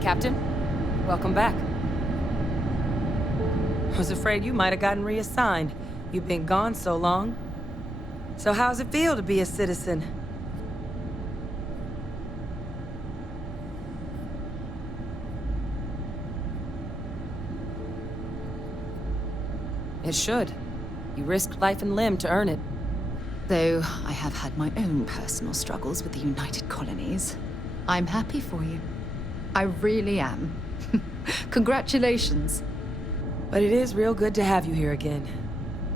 Captain, welcome back. I was afraid you might have gotten reassigned. You've been gone so long. So how's it feel to be a citizen? It should. You risked life and limb to earn it. Though I have had my own personal struggles with the United Colonies, I'm happy for you. I really am. Congratulations. But it is real good to have you here again.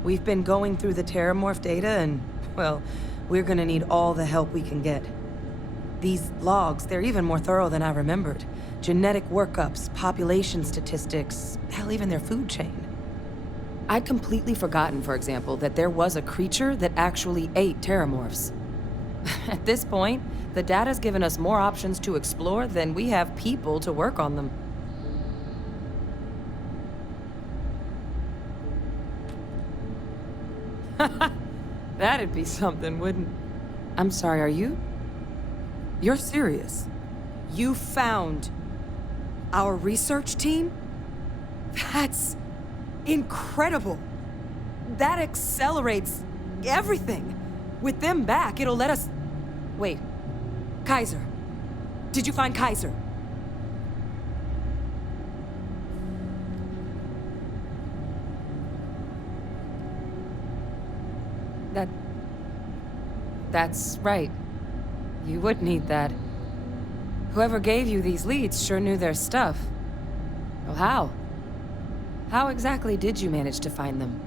We've been going through the terramorph data and, well, we're gonna need all the help we can get. These logs, they're even more thorough than I remembered. Genetic workups, population statistics, hell, even their food chain. I'd completely forgotten, for example, that there was a creature that actually ate terramorphs. At this point, the data's given us more options to explore than we have people to work on them. That'd be something, wouldn't... I'm sorry, are you? You're serious? You found our research team? That's incredible. That accelerates everything. With them back, it'll let us... Wait. Kaiser. Did you find Kaiser? That's right. You would need that. Whoever gave you these leads sure knew their stuff. Well, how? How exactly did you manage to find them?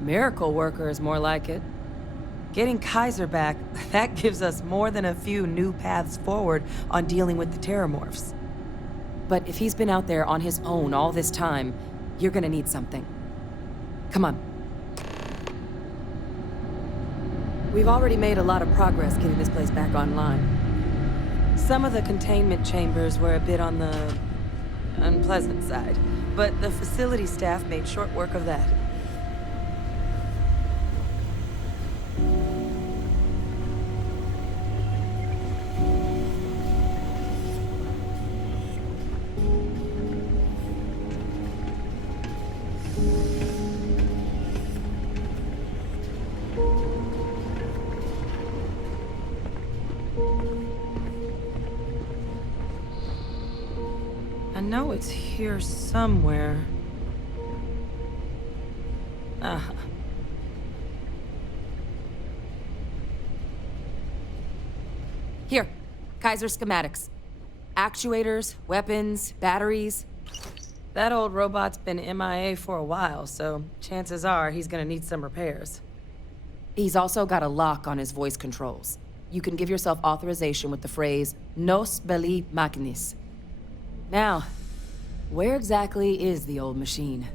Miracle worker is more like it. Getting Kaiser back, that gives us more than a few new paths forward on dealing with the terramorphs. But if he's been out there on his own all this time, you're gonna need something. Come on. We've already made a lot of progress getting this place back online. Some of the containment chambers were a bit on the unpleasant side, but the facility staff made short work of that. I know it's here somewhere. Here, Kaiser schematics. Actuators, weapons, batteries. That old robot's been MIA for a while, so chances are he's gonna need some repairs. He's also got a lock on his voice controls. You can give yourself authorization with the phrase, Nos belli machinis. Now, where exactly is the old machine?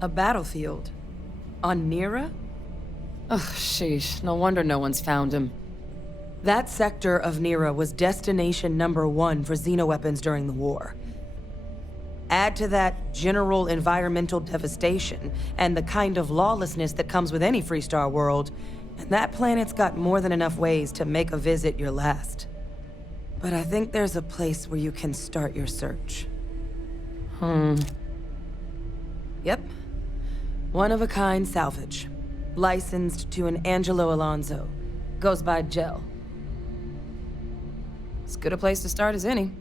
A battlefield? On Nira? Ugh, sheesh. No wonder no one's found him. That sector of Nira was destination #1 for xenoweapons during the war. Add to that general environmental devastation and the kind of lawlessness that comes with any Freestar world, and that planet's got more than enough ways to make a visit your last. But I think there's a place where you can start your search. Yep. One-of-a-kind salvage. Licensed to an Angelo Alonso. Goes by Gel. As good a place to start as any.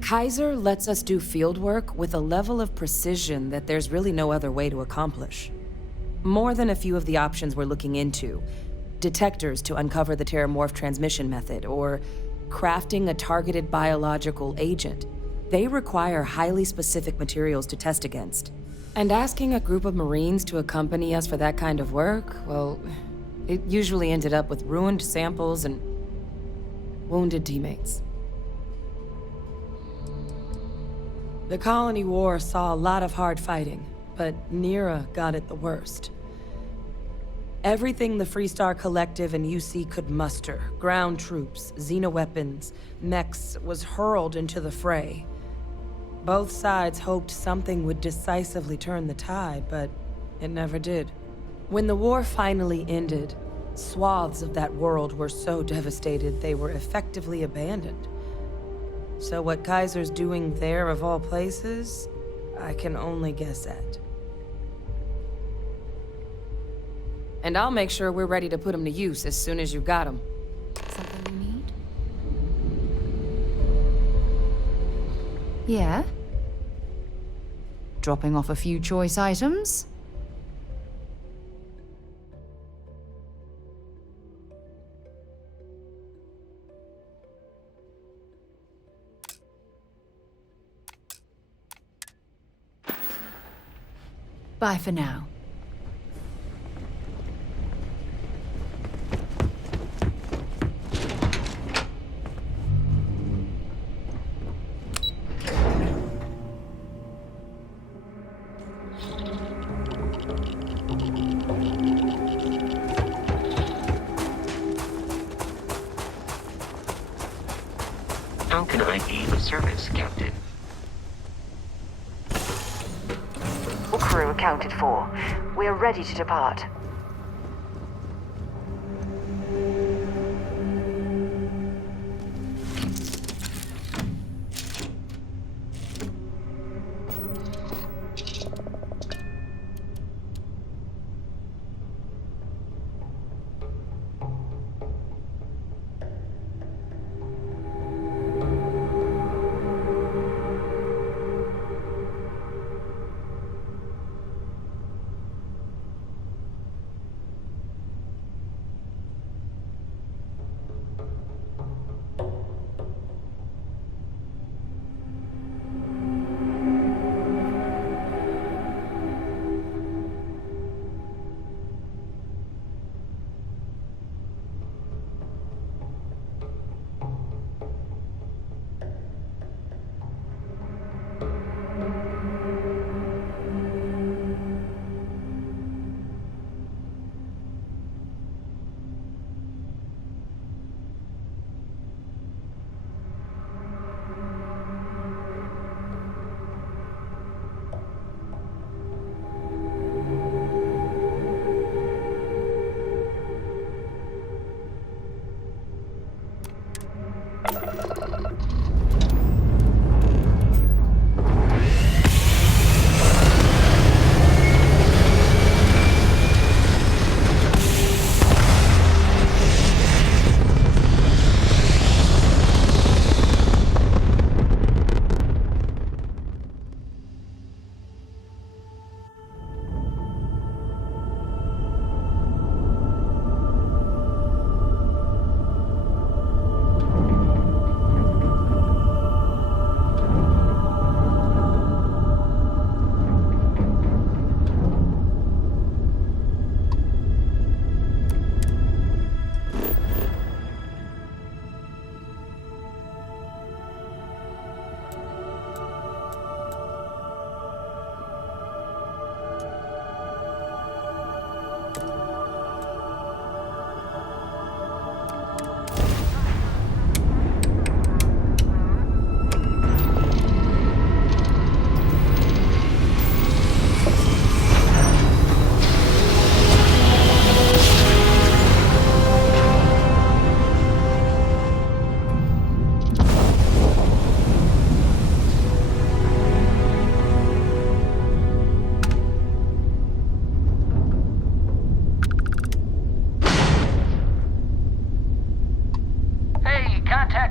Kaiser lets us do field work with a level of precision that there's really no other way to accomplish. More than a few of the options we're looking into. Detectors to uncover the terramorph transmission method, or crafting a targeted biological agent. They require highly specific materials to test against. And asking a group of Marines to accompany us for that kind of work, well, it usually ended up with ruined samples and wounded teammates. The Colony War saw a lot of hard fighting, but Nera got it the worst. Everything the Freestar Collective and UC could muster, ground troops, xenoweapons, mechs, was hurled into the fray. Both sides hoped something would decisively turn the tide, but it never did. When the war finally ended, swaths of that world were so devastated they were effectively abandoned. So what Kaiser's doing there of all places, I can only guess at. And I'll make sure we're ready to put him to use as soon as you got him. Something you need? Yeah? Dropping off a few choice items? Bye for now. How can I be of service, Captain? All crew accounted for. We are ready to depart.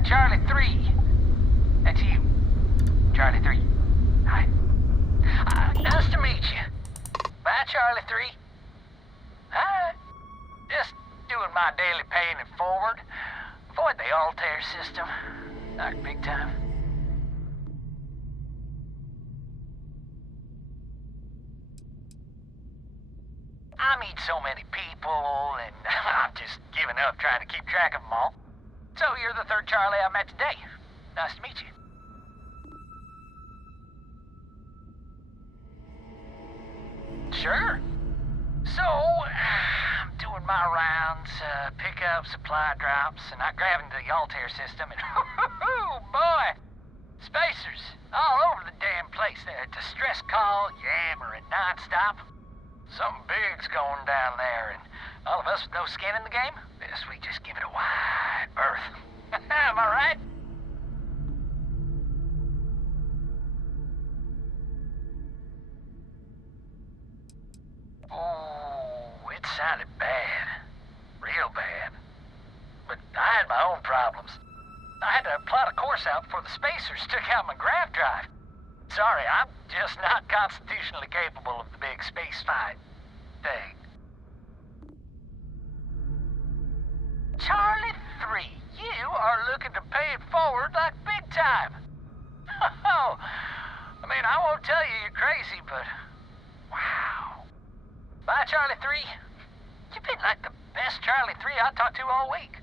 Charlie 3. That's you. Charlie 3. Hi. Nice to meet you. Bye, Charlie 3. Hi. Just doing my daily paying it forward. Avoid the Altair system. Not big time. I meet so many people, and I'm just giving up trying to keep track of them all. So you're the third Charlie I met today. Nice to meet you. Sure. So, I'm doing my rounds, pick up supply drops, and I grab into the Altair system, and boy, spacers all over the damn place. They're distress call, yammering nonstop. Something big's going down there, and all of us with no skin in the game, best we just give it a wide berth. Am I right? Oh, it sounded bad. Real bad. But I had my own problems. I had to plot a course out before the spacers took out my grav drive. Sorry, I'm just not constitutionally capable of the big space fight thing. Charlie 3, you are looking to pay it forward like big time. Oh, I mean, I won't tell you you're crazy, but wow. Bye, Charlie 3. You've been like the best Charlie 3 I talked to all week.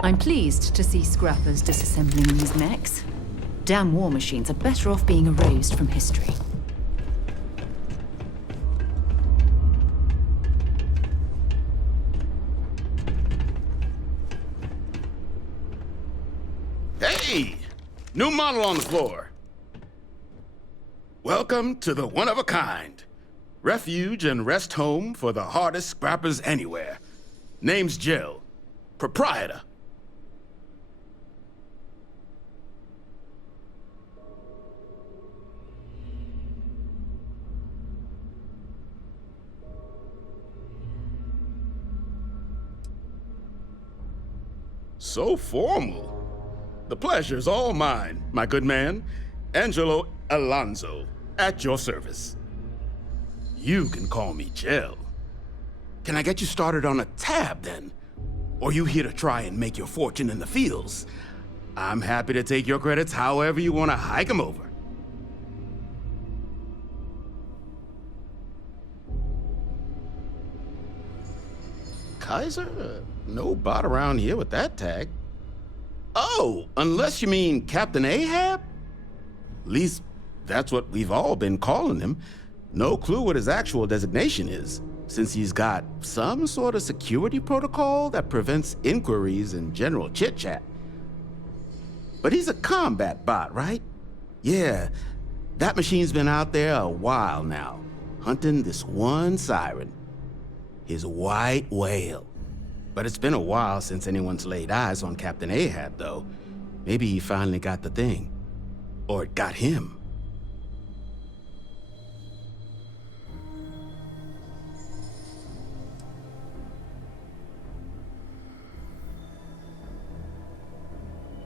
I'm pleased to see scrappers disassembling these mechs. damn war machines are better off being erased from history. Hey! New model on the floor. Welcome to the one-of-a-kind. Refuge and rest home for the hardest scrappers anywhere. Name's Jill. Proprietor. So formal. The pleasure's all mine, my good man. Angelo Alonso, at your service. You can call me Jill. Can I get you started on a tab, then? Or you here to try and make your fortune in the fields? I'm happy to take your credits however you want to hike them over. Kaiser? No bot around here with that tag. Oh, unless you mean Captain Ahab? At least, that's what we've all been calling him. No clue what his actual designation is, since he's got some sort of security protocol that prevents inquiries and general chit-chat. But he's a combat bot, right? Yeah, that machine's been out there a while now, hunting this one siren. His white whale. But it's been a while since anyone's laid eyes on Captain Ahab, though. Maybe he finally got the thing. Or it got him.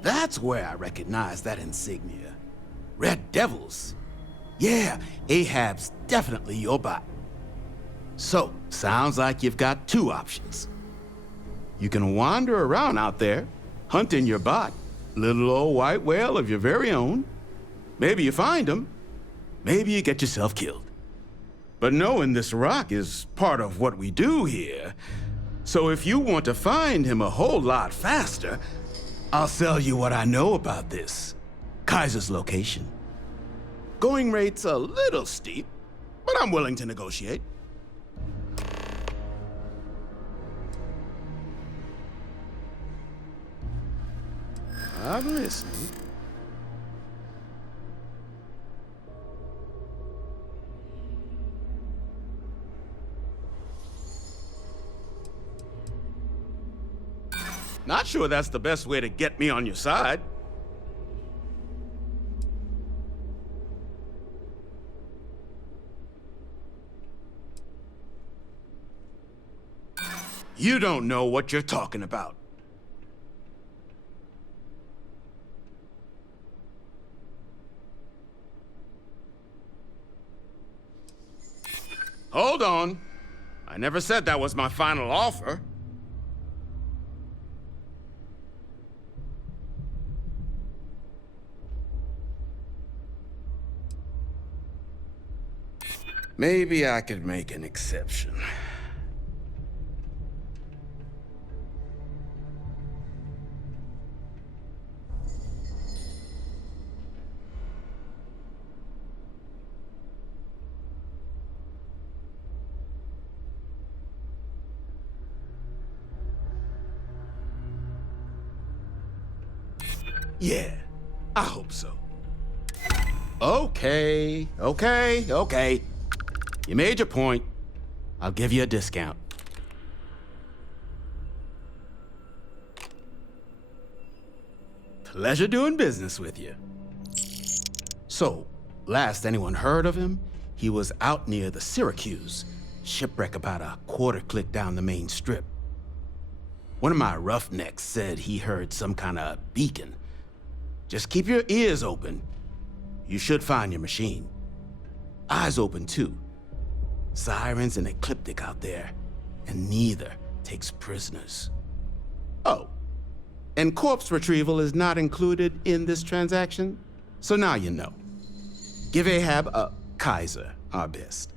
That's where I recognize that insignia. Red Devils. Yeah, Ahab's definitely your bot. So, sounds like you've got two options. You can wander around out there, hunting your bot, little old white whale of your very own. Maybe you find him, maybe you get yourself killed. But knowing this rock is part of what we do here. So if you want to find him a whole lot faster, I'll sell you what I know about this. Kaiser's location. Going rate's a little steep, but I'm willing to negotiate. I'm listening. Not sure that's the best way to get me on your side. You don't know what you're talking about. Hold on. I never said that was my final offer. Maybe I could make an exception. Yeah, I hope so. Okay. You made your point. I'll give you a discount. Pleasure doing business with you. So, last anyone heard of him, he was out near the Syracuse, shipwreck about a quarter-click down the main strip. One of my roughnecks said he heard some kind of beacon. Just keep your ears open. You should find your machine. Eyes open, too. Sirens and ecliptic out there, and neither takes prisoners. Oh, and corpse retrieval is not included in this transaction, so now you know. Give Ahab a Kaiser our best.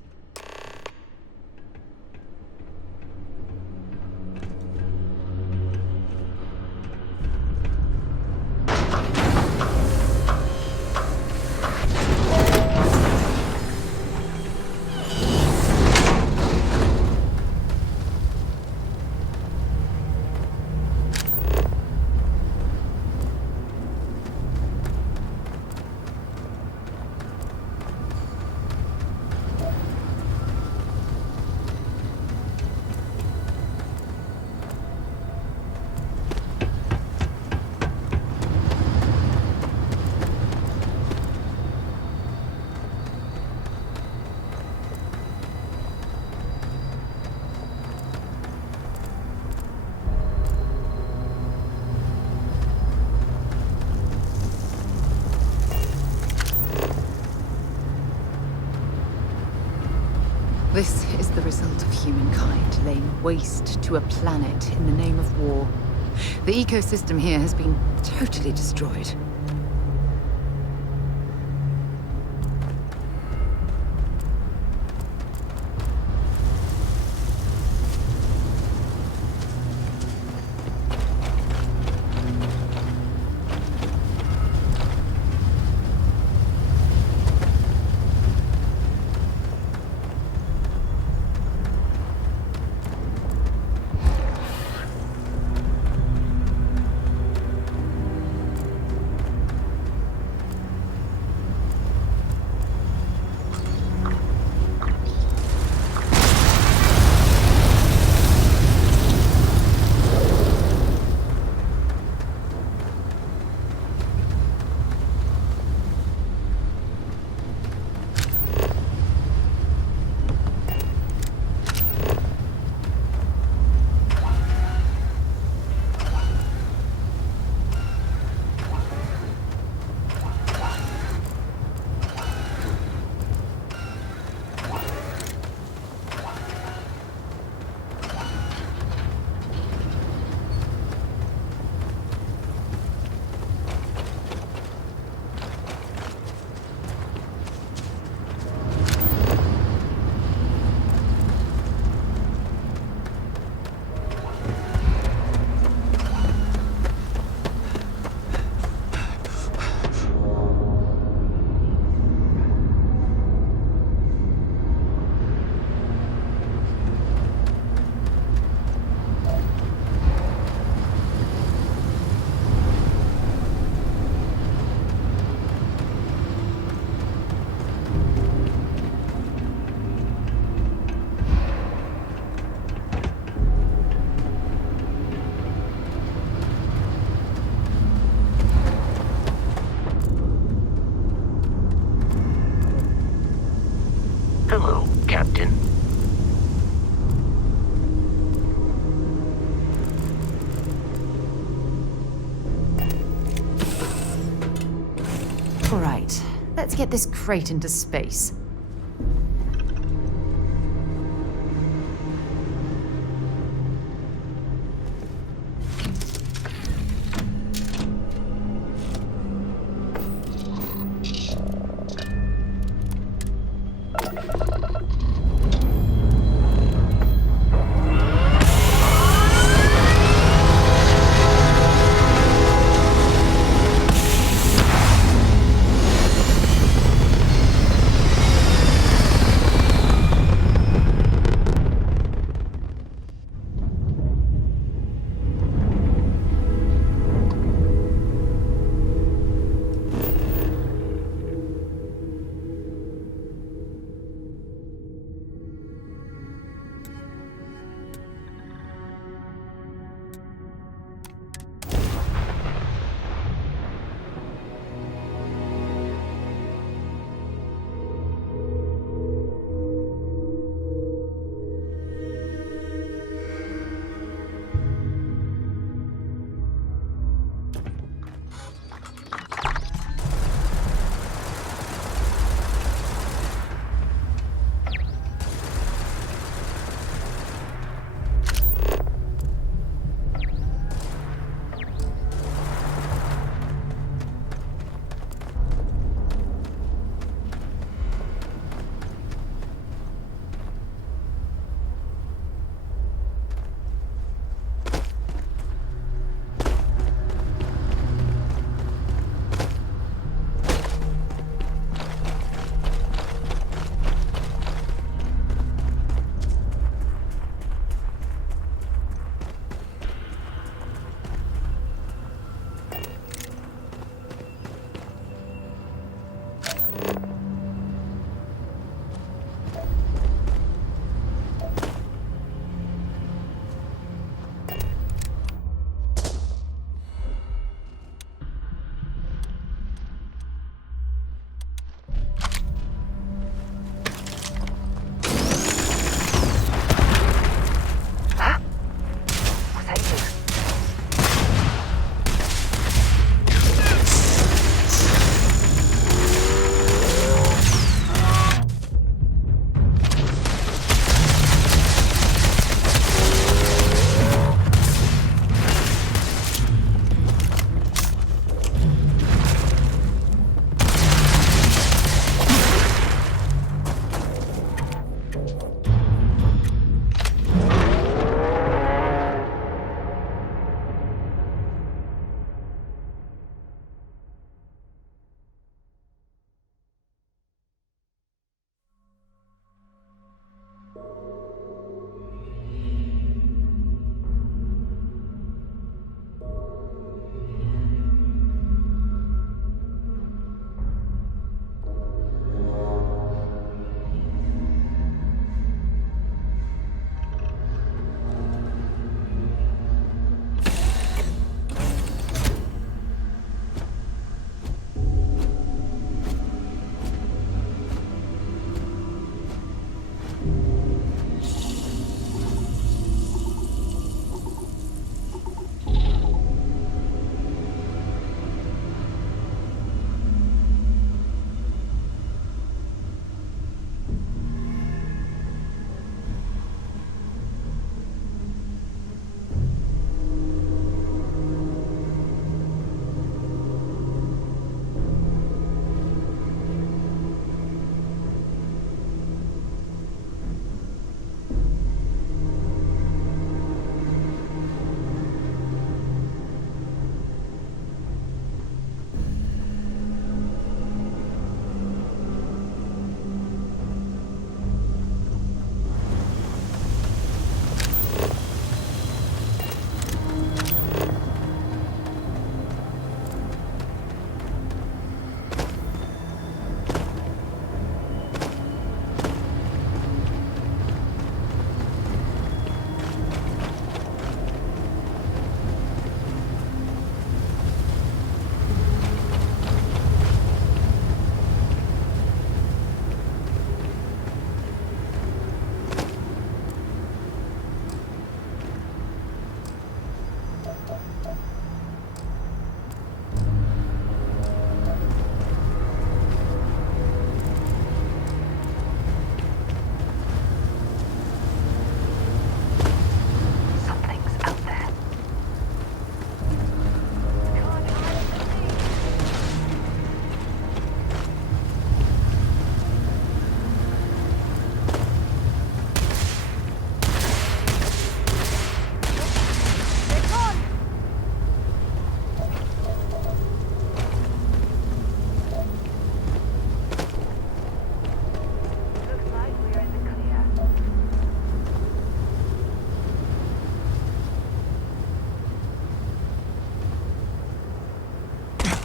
This is the result of humankind laying waste to a planet in the name of war. The ecosystem here has been totally destroyed. Hello, Captain. All right, let's get this crate into space.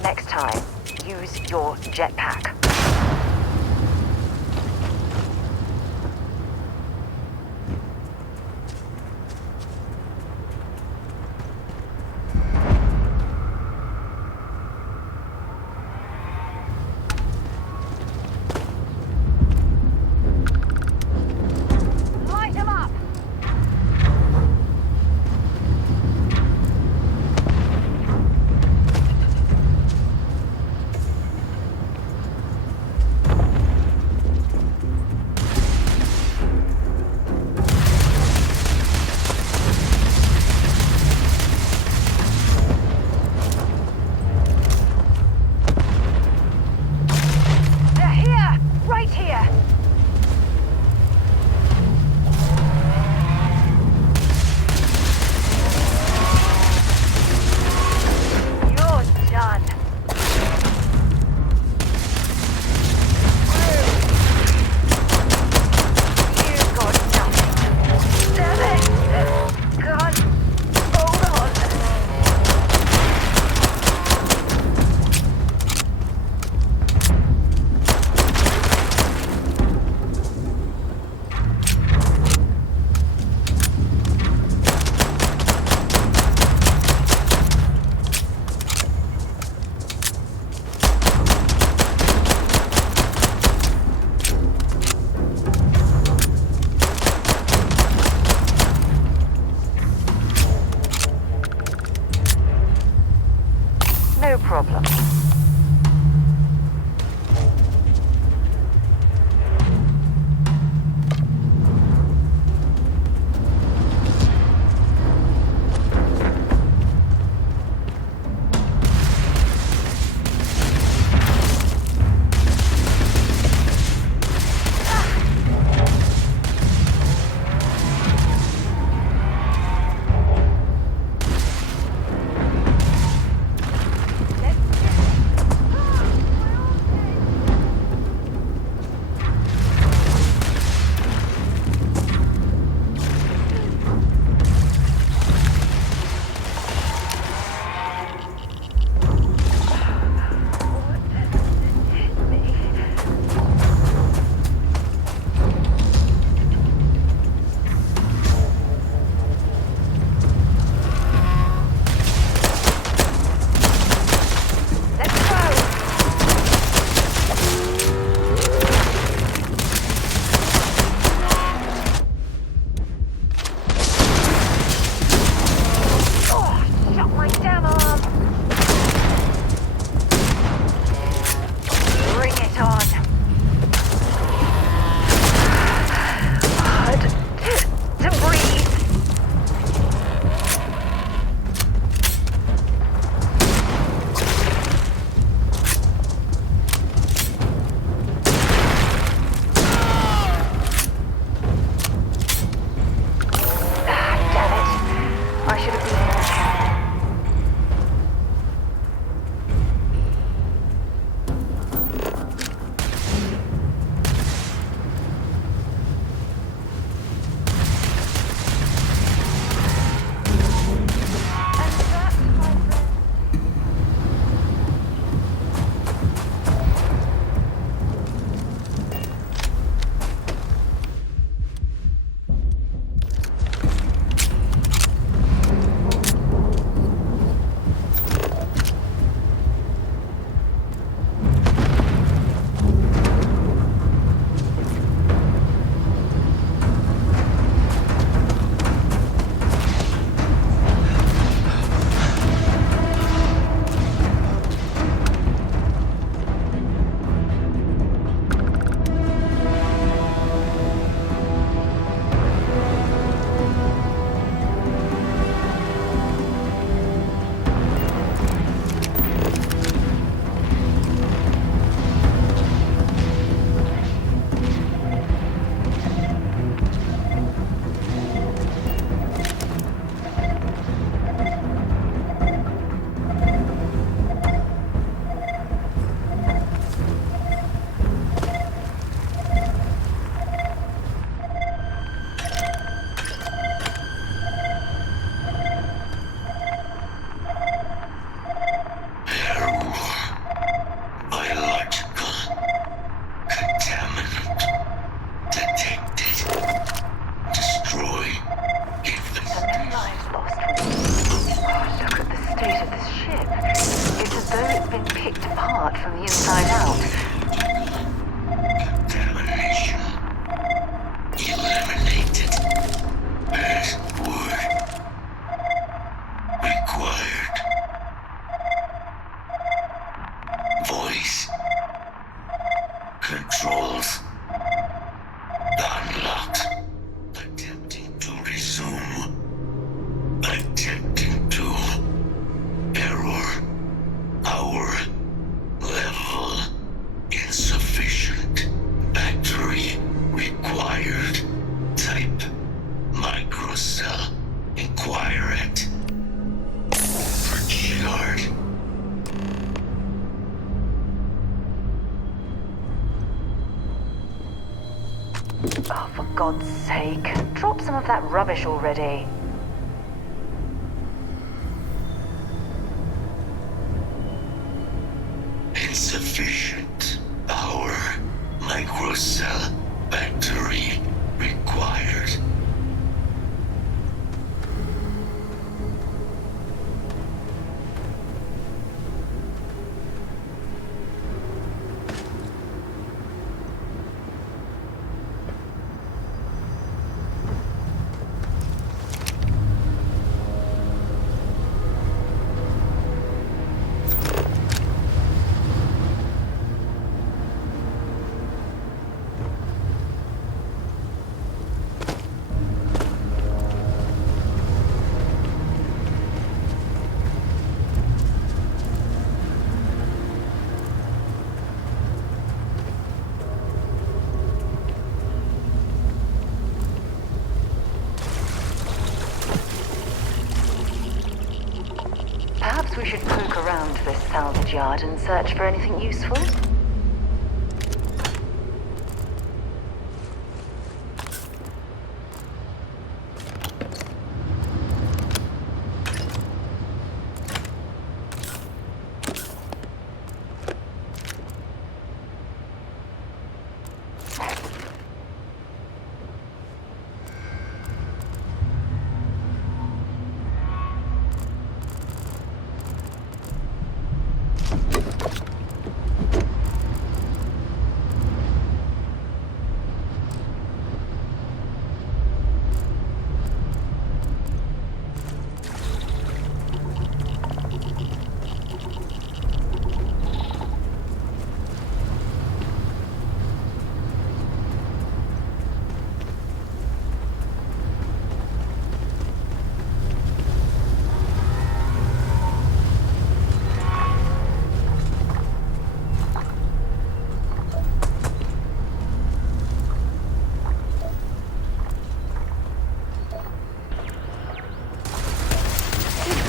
Next time, use your jetpack. Light 'em up! They're here! Right here! You're done. You've got nothing. Damn it! God, hold on. No problem. Let's apart from the inside out. Contamination. Eliminated. Password. Required. Voice. Controls. Unlocked. Attempting to resume. Attempting to. Error. Power. Level. Insufficient. Battery. Required. Type. Microcell. Inquire at. Yard. Oh, for God's sake. Drop some of that rubbish already. Insufficient power. Microcell. Battery. Required. Perhaps we should poke around this salvage yard and search for anything useful.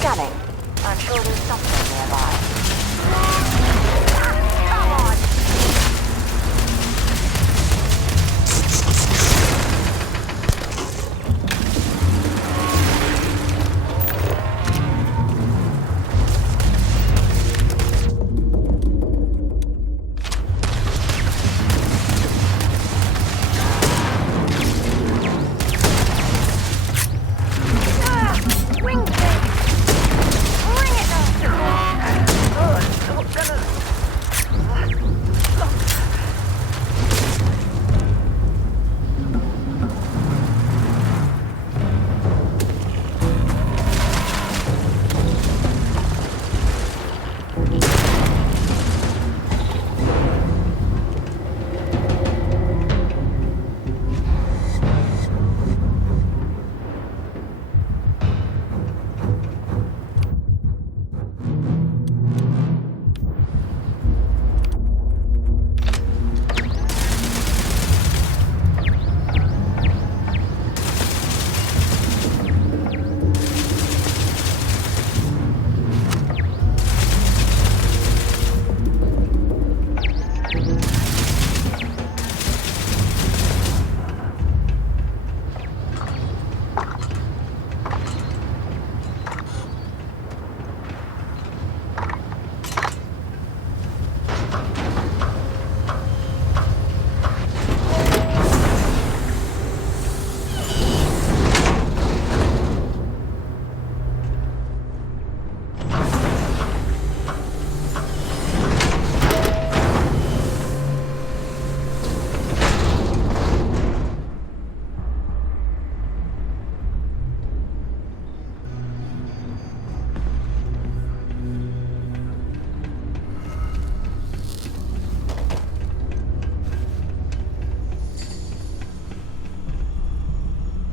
Scanning. I'm sure there's something nearby. Come on! Wing thing! Bring it up!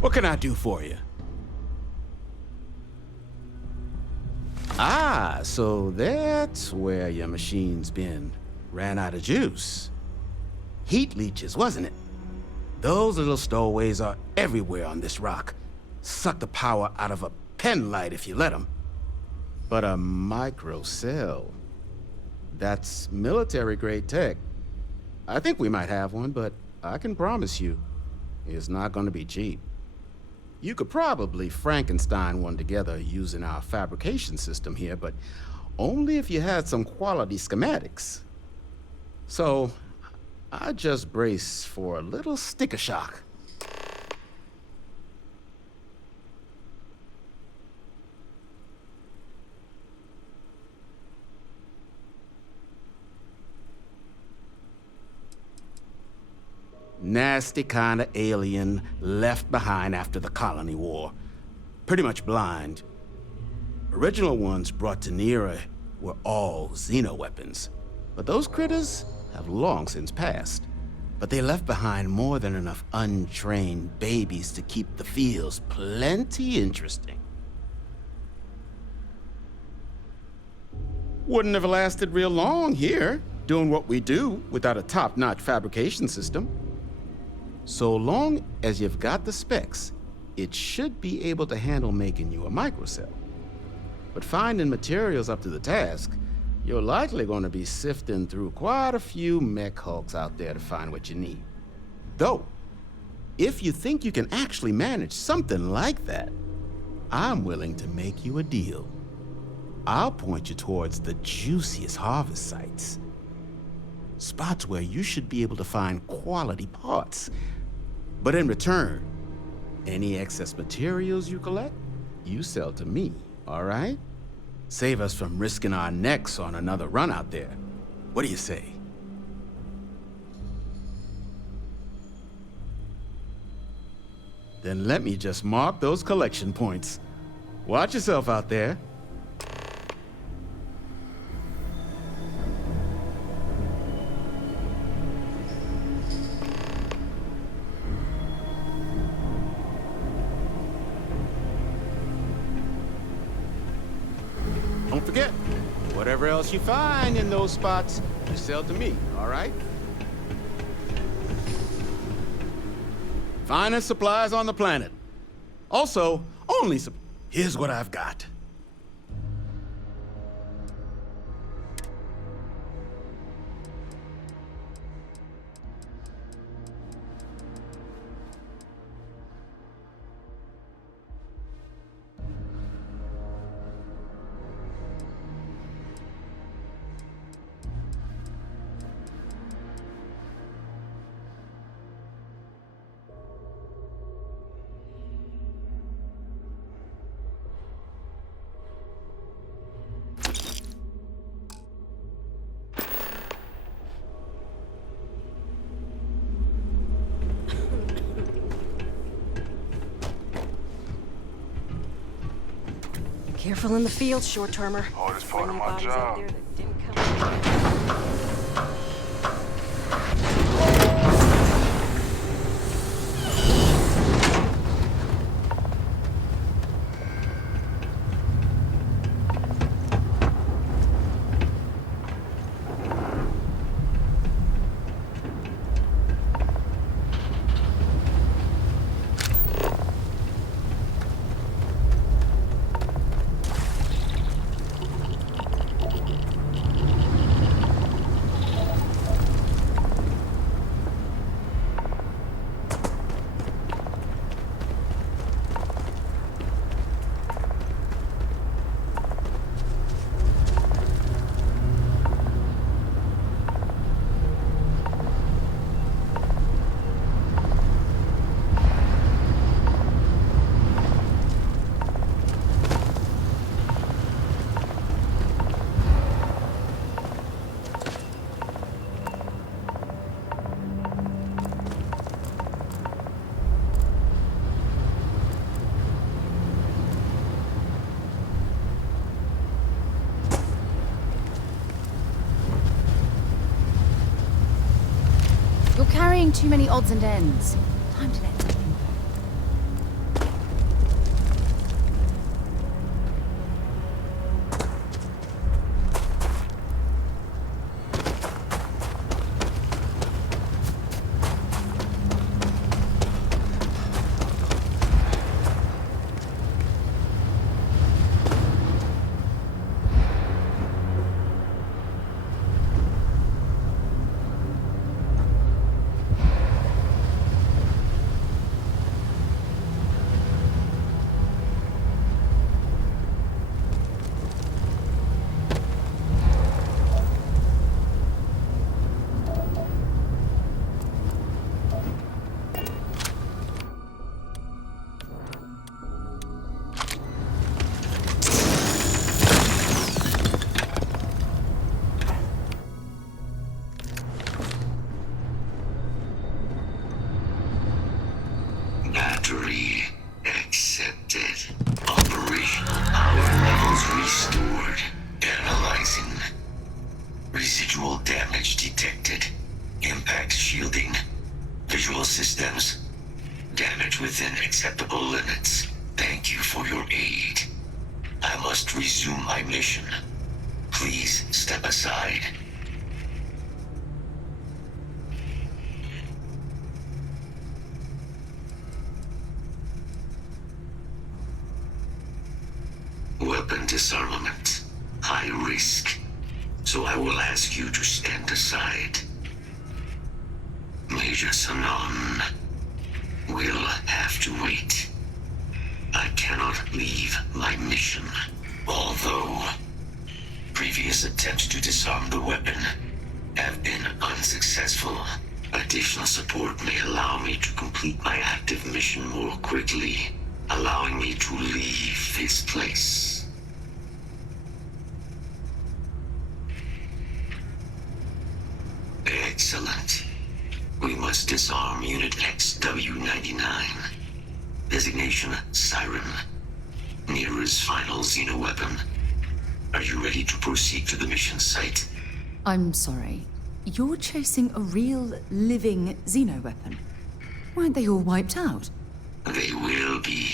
What can I do for you? Ah, so that's where your machine's been. Ran out of juice. Heat leeches, wasn't it? Those little stowaways are everywhere on this rock. Suck the power out of a pen light if you let them. But a microcell, that's military-grade tech. I think we might have one, but I can promise you, it's not going to be cheap. You could probably Frankenstein one together using our fabrication system here, but only if you had some quality schematics. So, I just brace for a little sticker shock. Nasty kind of alien left behind after the colony war. Pretty much blind. Original ones brought to Nera were all xeno-weapons. But those critters have long since passed. But they left behind more than enough untrained babies to keep the fields plenty interesting. Wouldn't have lasted real long here, doing what we do without a top-notch fabrication system. So long as you've got the specs, it should be able to handle making you a microcell. But finding materials up to the task, you're likely going to be sifting through quite a few mech hulks out there to find what you need. Though, if you think you can actually manage something like that, I'm willing to make you a deal. I'll point you towards the juiciest harvest sites. Spots where you should be able to find quality parts. But in return, any excess materials you collect, you sell to me, all right? Save us from risking our necks on another run out there. What do you say? Then let me just mark those collection points. Watch yourself out there. Don't forget, whatever else you find in those spots, you sell to me, all right? Finest supplies on the planet. Also, here's what I've got. Careful in the field, short-termer. Oh, that's part of my Bodies out job. there that didn't come. You're carrying too many odds and ends. Time to let something Residual damage detected. Impact shielding. Visual systems. Damage within acceptable limits. Thank you for your aid. I must resume my mission. Please step aside. Weapon disarmament. High risk. So I will ask you to stand aside. Major Sanon will have to wait. I cannot leave my mission. Although previous attempts to disarm the weapon have been unsuccessful, additional support may allow me to complete my active mission more quickly, allowing me to leave this place. Excellent. We must disarm Unit XW-99. Designation Siren. Nearest final xenoweapon. Are you ready to proceed to the mission site? I'm sorry. You're chasing a real, living xenoweapon. Weren't they all wiped out? They will be.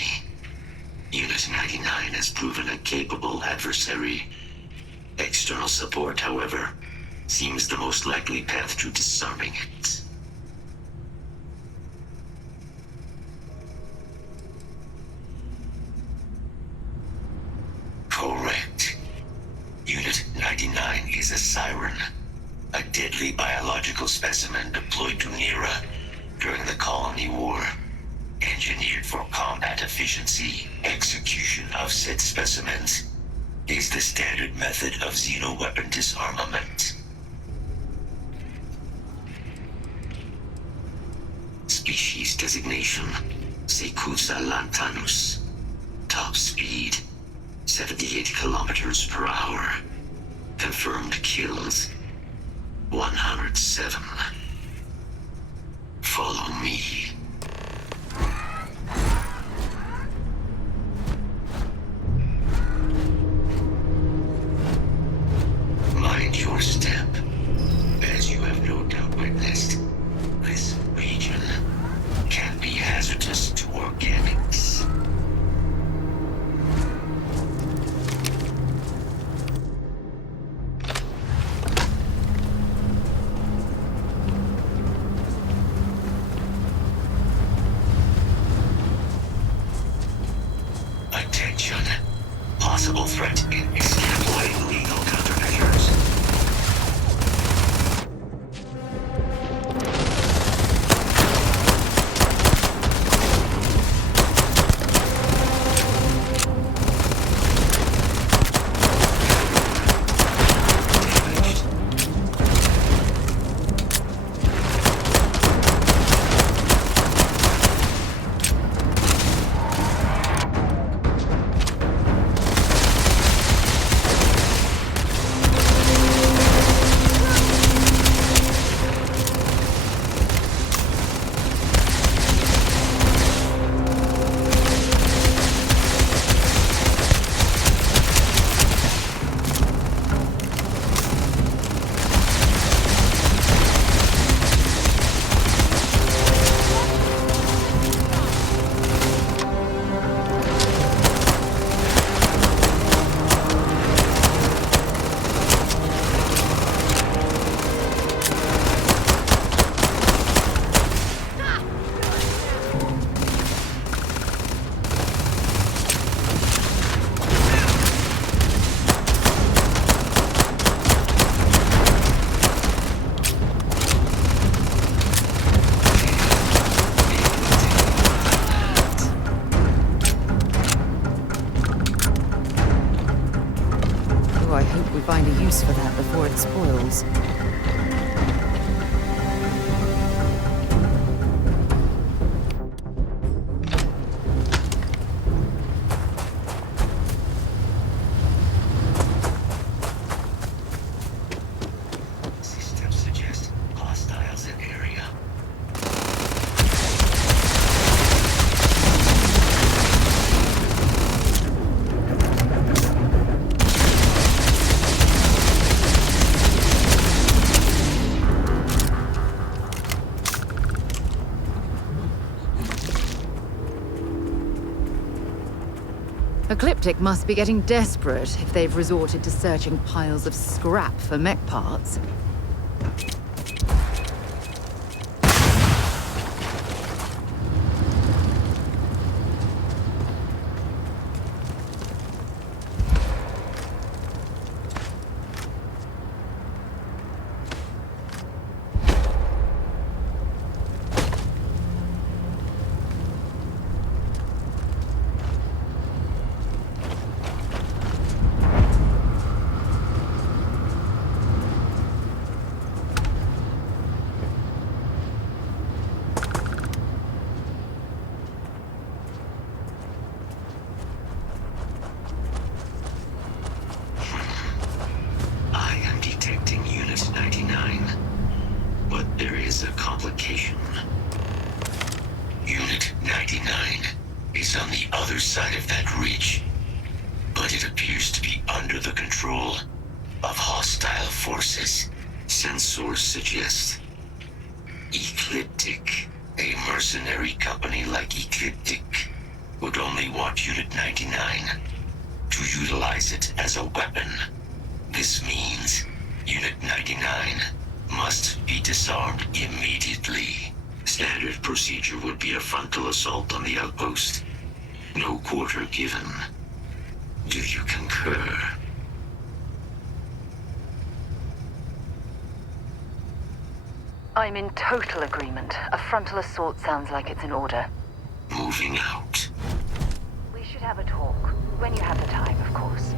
Unit 99 has proven a capable adversary. External support, however, seems the most likely path to disarming it. Correct. Unit 99 is a siren, a deadly biological specimen deployed to Nera during the Colony War. Engineered for combat efficiency, execution of said specimens is the standard method of xenoweapon disarmament. Species designation, Secusa lantanus. Top speed, 78 kilometers per hour. Confirmed kills, 107. Follow me. Mind your step. As you have no doubt witnessed, this region can be hazardous to organics. Attention. Possible threat in exploiting legal countermeasures. I hope we find a use for that before it spoils. Systems suggest hostiles in area. skeptic must be getting desperate if they've resorted to searching piles of scrap for mech parts. Unit 99 is on the other side of that ridge, but it appears to be under the control of hostile forces. Sensors suggest Ecliptic, a mercenary company like Ecliptic, would only want Unit 99 to utilize it as a weapon. This means Unit 99 must be disarmed immediately. Standard procedure would be a frontal assault on the outpost. No quarter given. Do you concur? I'm in total agreement. A frontal assault sounds like it's in order. Moving out. We should have a talk. When you have the time, of course.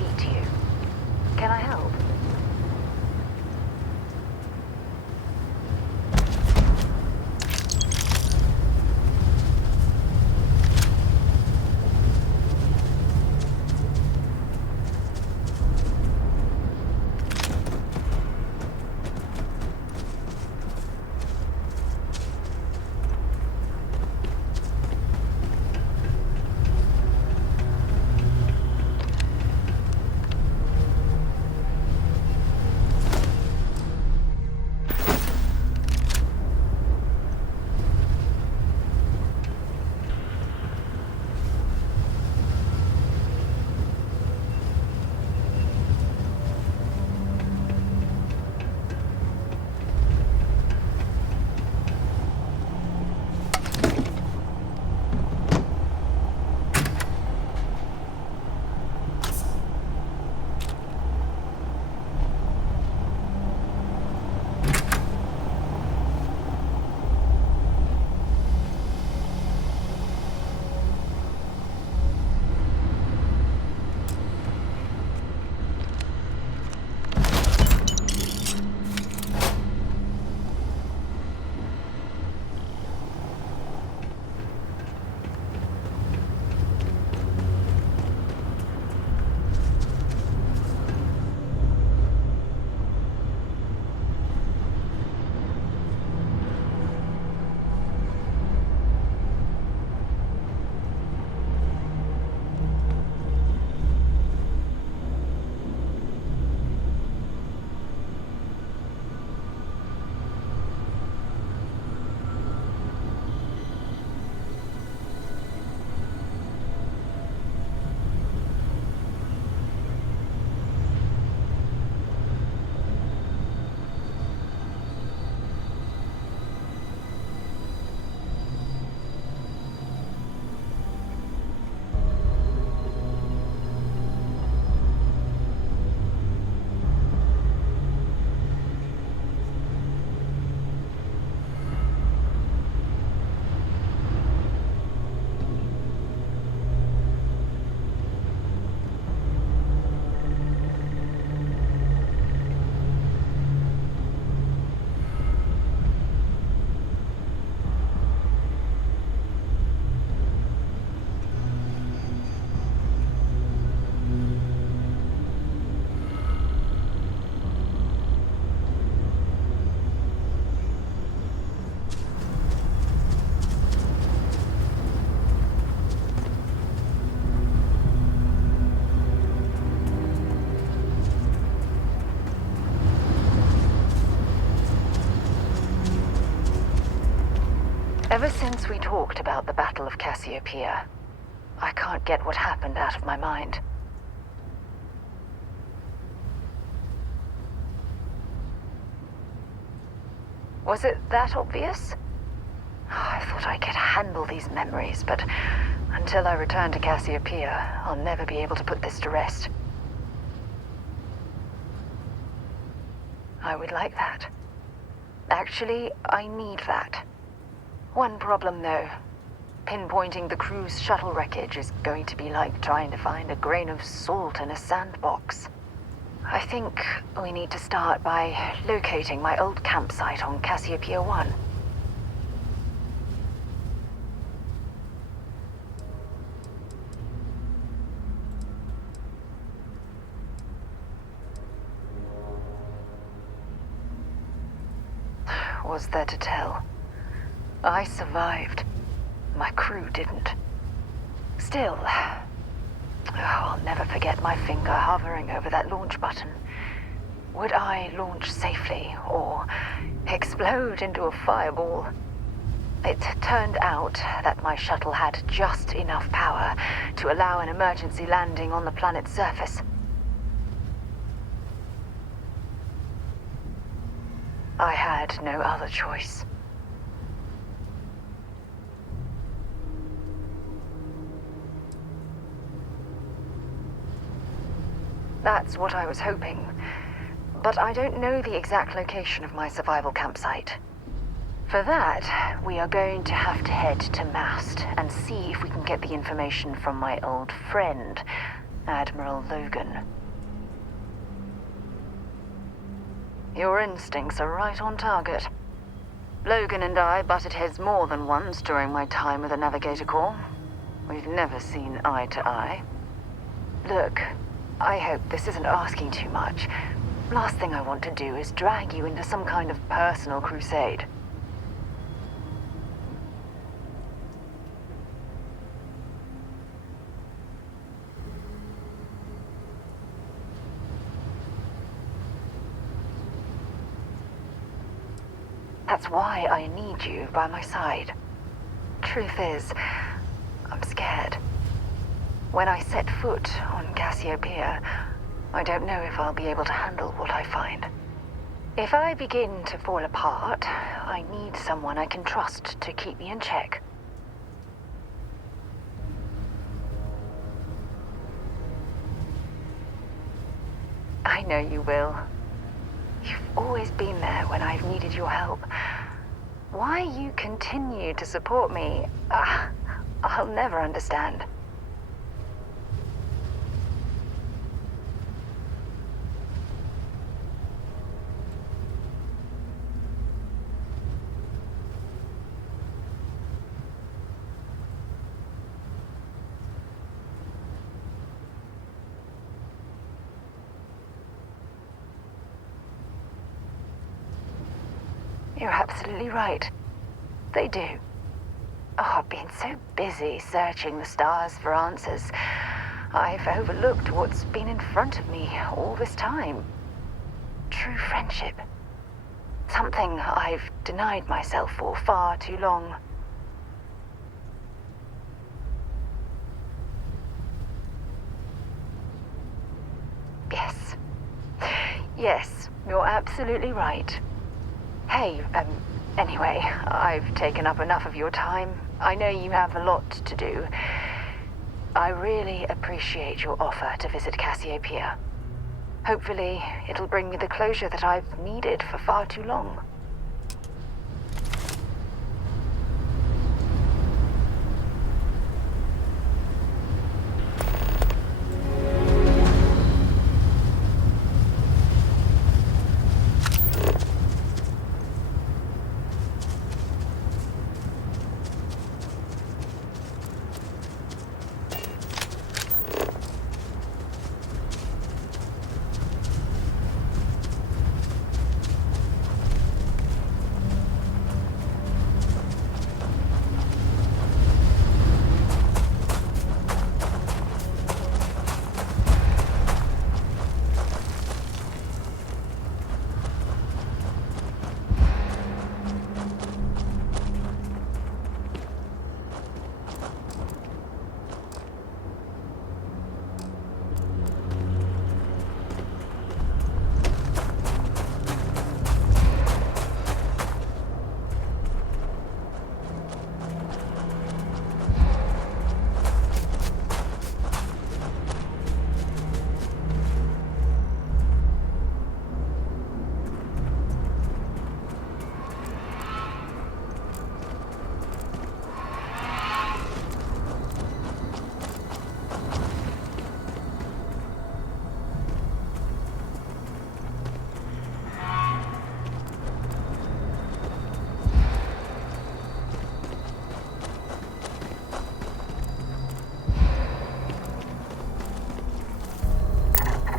speak to you. Can I help? Ever since we talked about the Battle of Cassiopeia, I can't get what happened out of my mind. Was it that obvious? Oh, I thought I could handle these memories, but until I return to Cassiopeia, I'll never be able to put this to rest. I would like that. Actually, I need that. One problem, though. Pinpointing the crew's shuttle wreckage is going to be like trying to find a grain of salt in a sandbox. I think we need to start by locating my old campsite on Cassiopeia 1. Was there to tell? I survived. My crew didn't. Still, I'll never forget my finger hovering over that launch button. Would I launch safely or explode into a fireball? It turned out that my shuttle had just enough power to allow an emergency landing on the planet's surface. I had no other choice. That's what I was hoping. But I don't know the exact location of my survival campsite. For that, we are going to have to head to Mast and see if we can get the information from my old friend Admiral Logan. Your instincts are right on target. Logan and I butted heads more than once during my time with the Navigator Corps. We've never seen eye to eye. Look, I hope this isn't asking too much. Last thing I want to do is drag you into some kind of personal crusade. That's why I need you by my side. Truth is, I'm scared. When I set foot on Cassiopeia, I don't know if I'll be able to handle what I find. If I begin to fall apart, I need someone I can trust to keep me in check. I know you will. You've always been there when I've needed your help. Why you continue to support me, I'll never understand. You're absolutely right. They do. Oh, I've been so busy searching the stars for answers. I've overlooked what's been in front of me all this time. True friendship. Something I've denied myself for far too long. Yes. Yes, you're absolutely right. Hey, anyway, I've taken up enough of your time. I know you have a lot to do. I really appreciate your offer to visit Cassiopeia. Hopefully, it'll bring me the closure that I've needed for far too long.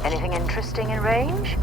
Anything interesting in range?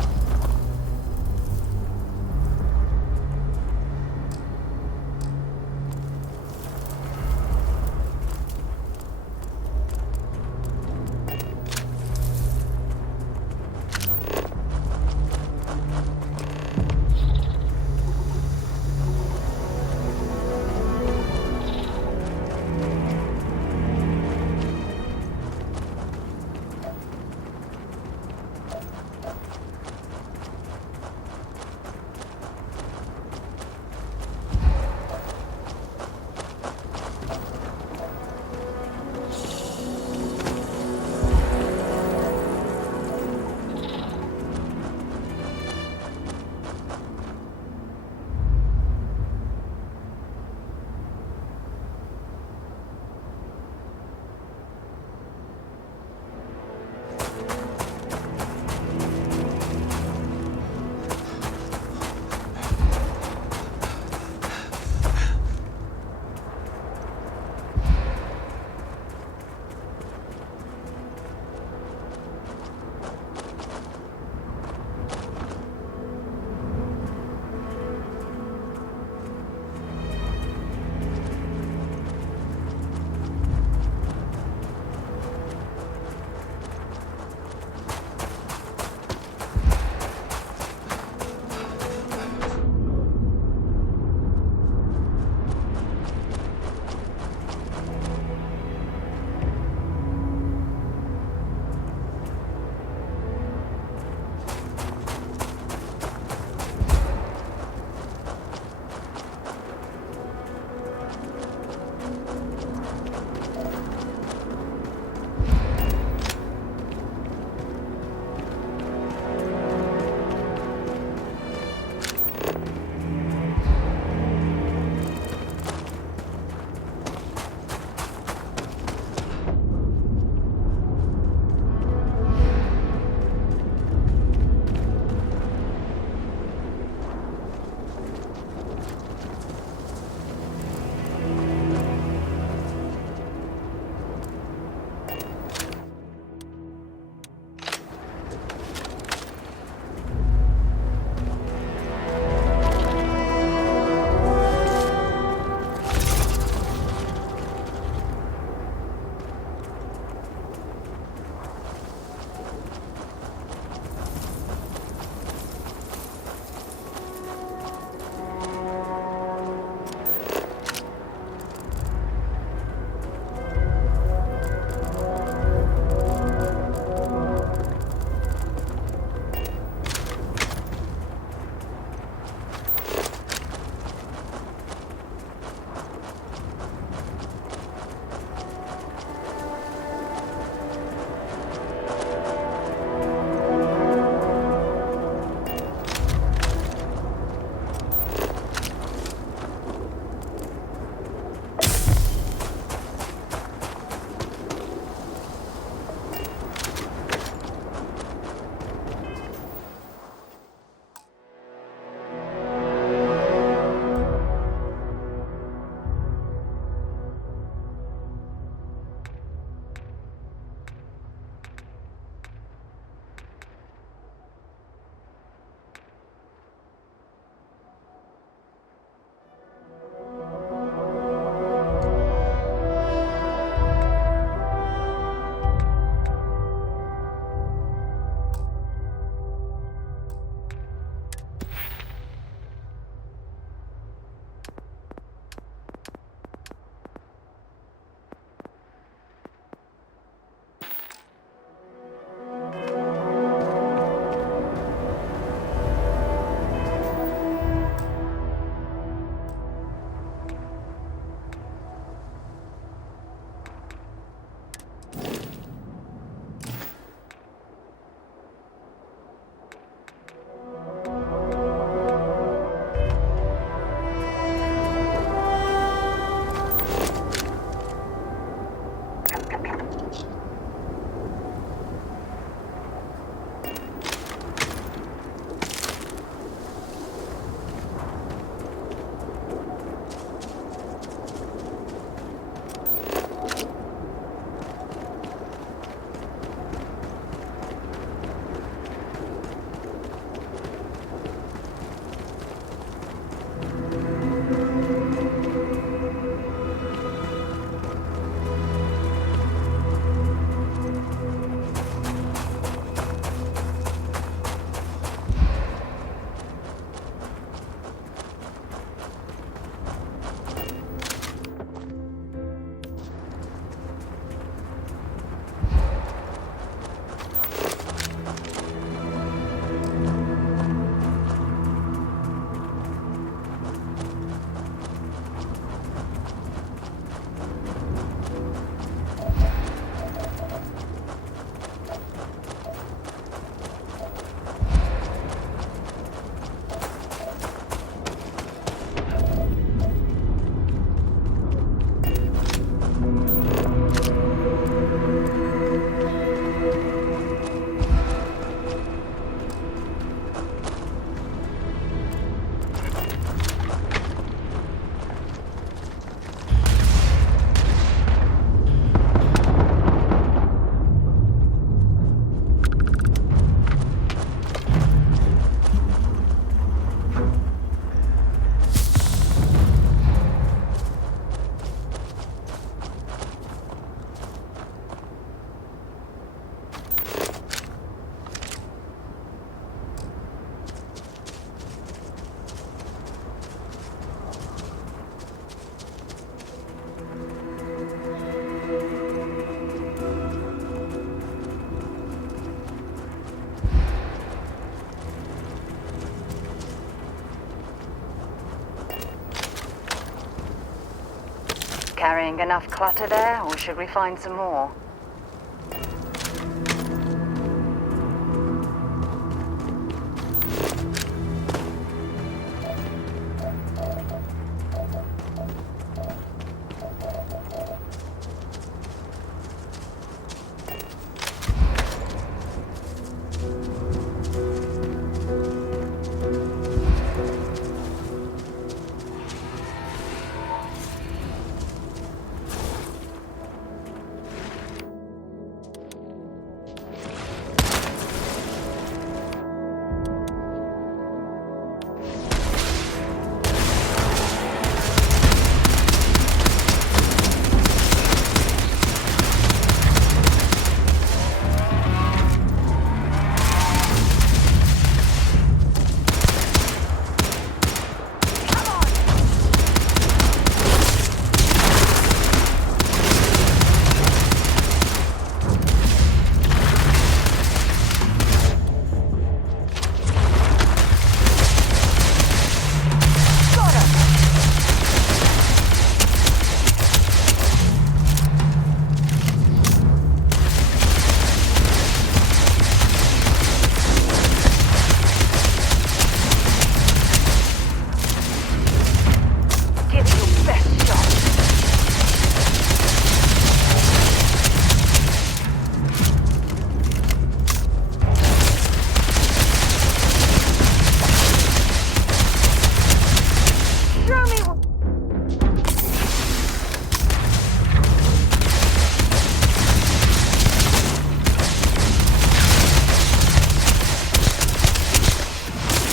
carrying enough clutter there, or should we find some more?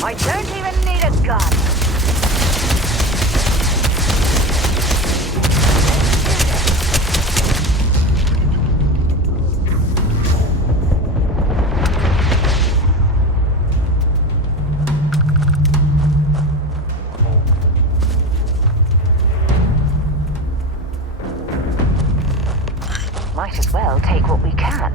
I don't even need a gun. Might as well take what we can.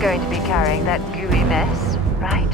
Going to be carrying that gooey mess, right?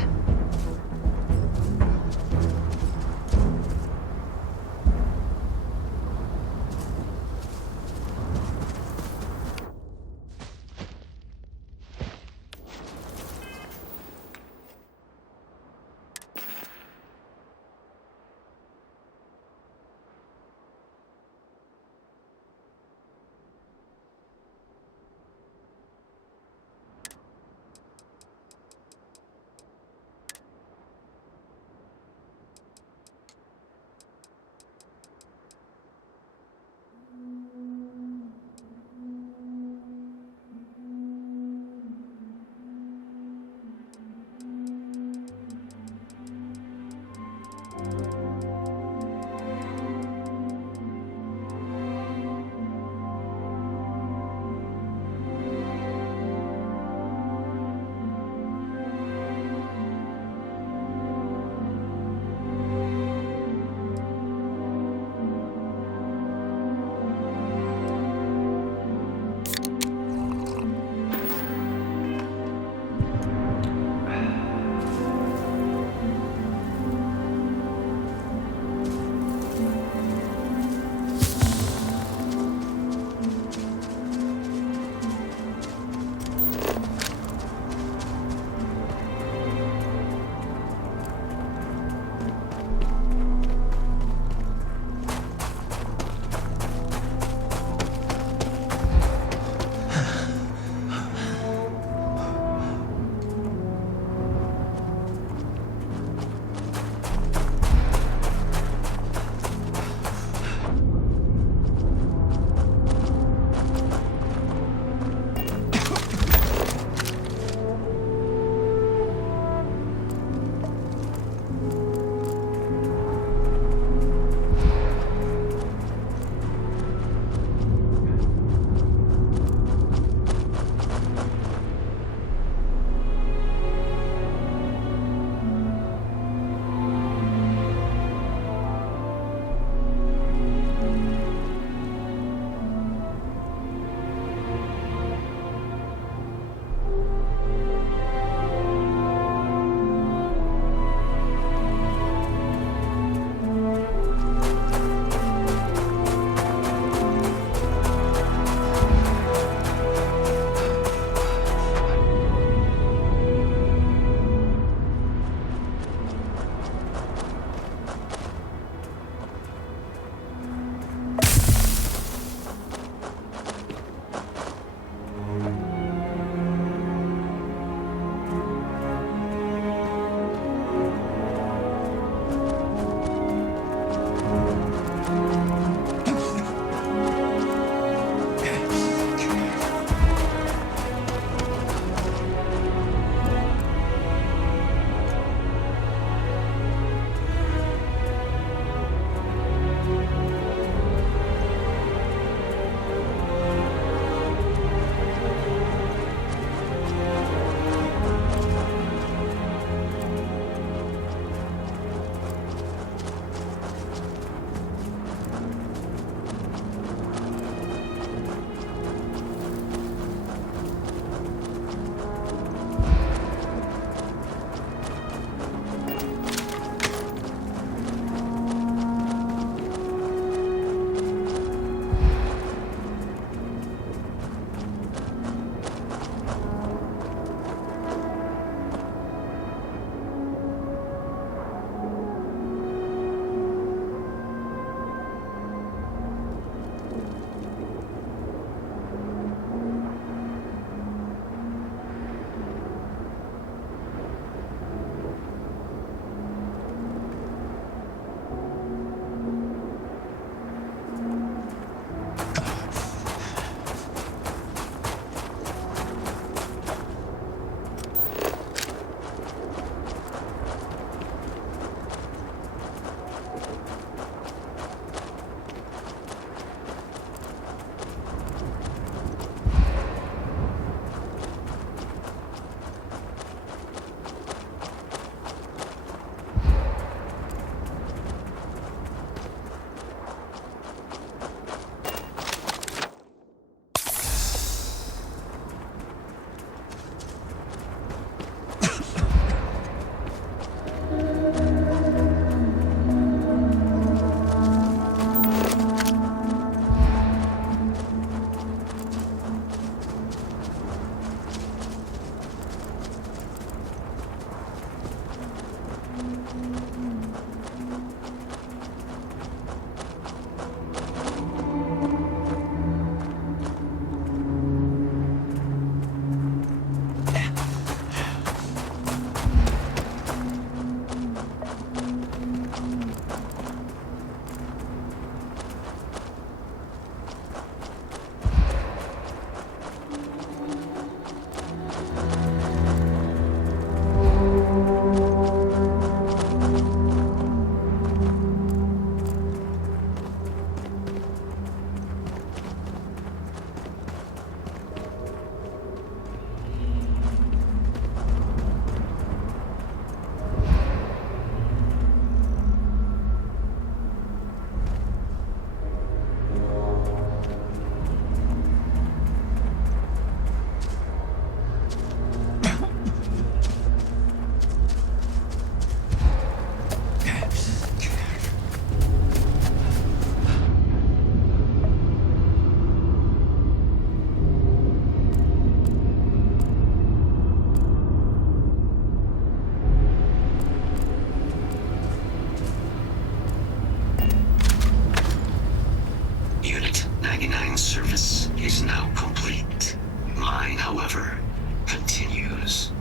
99 service is now complete. Mine, however, continues.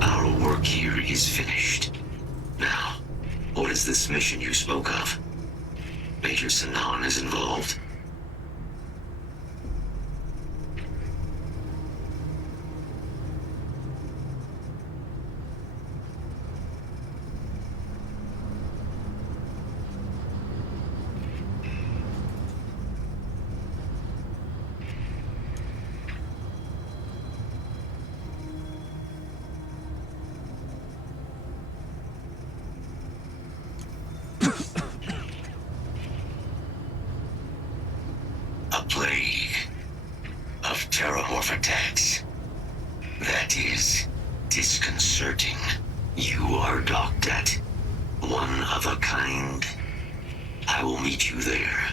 Our work here is finished. Now, what is this mission you spoke of? Major Sinan is involved? A plague of terramorph attacks. That is disconcerting. You are docked at one of a kind. I will meet you there.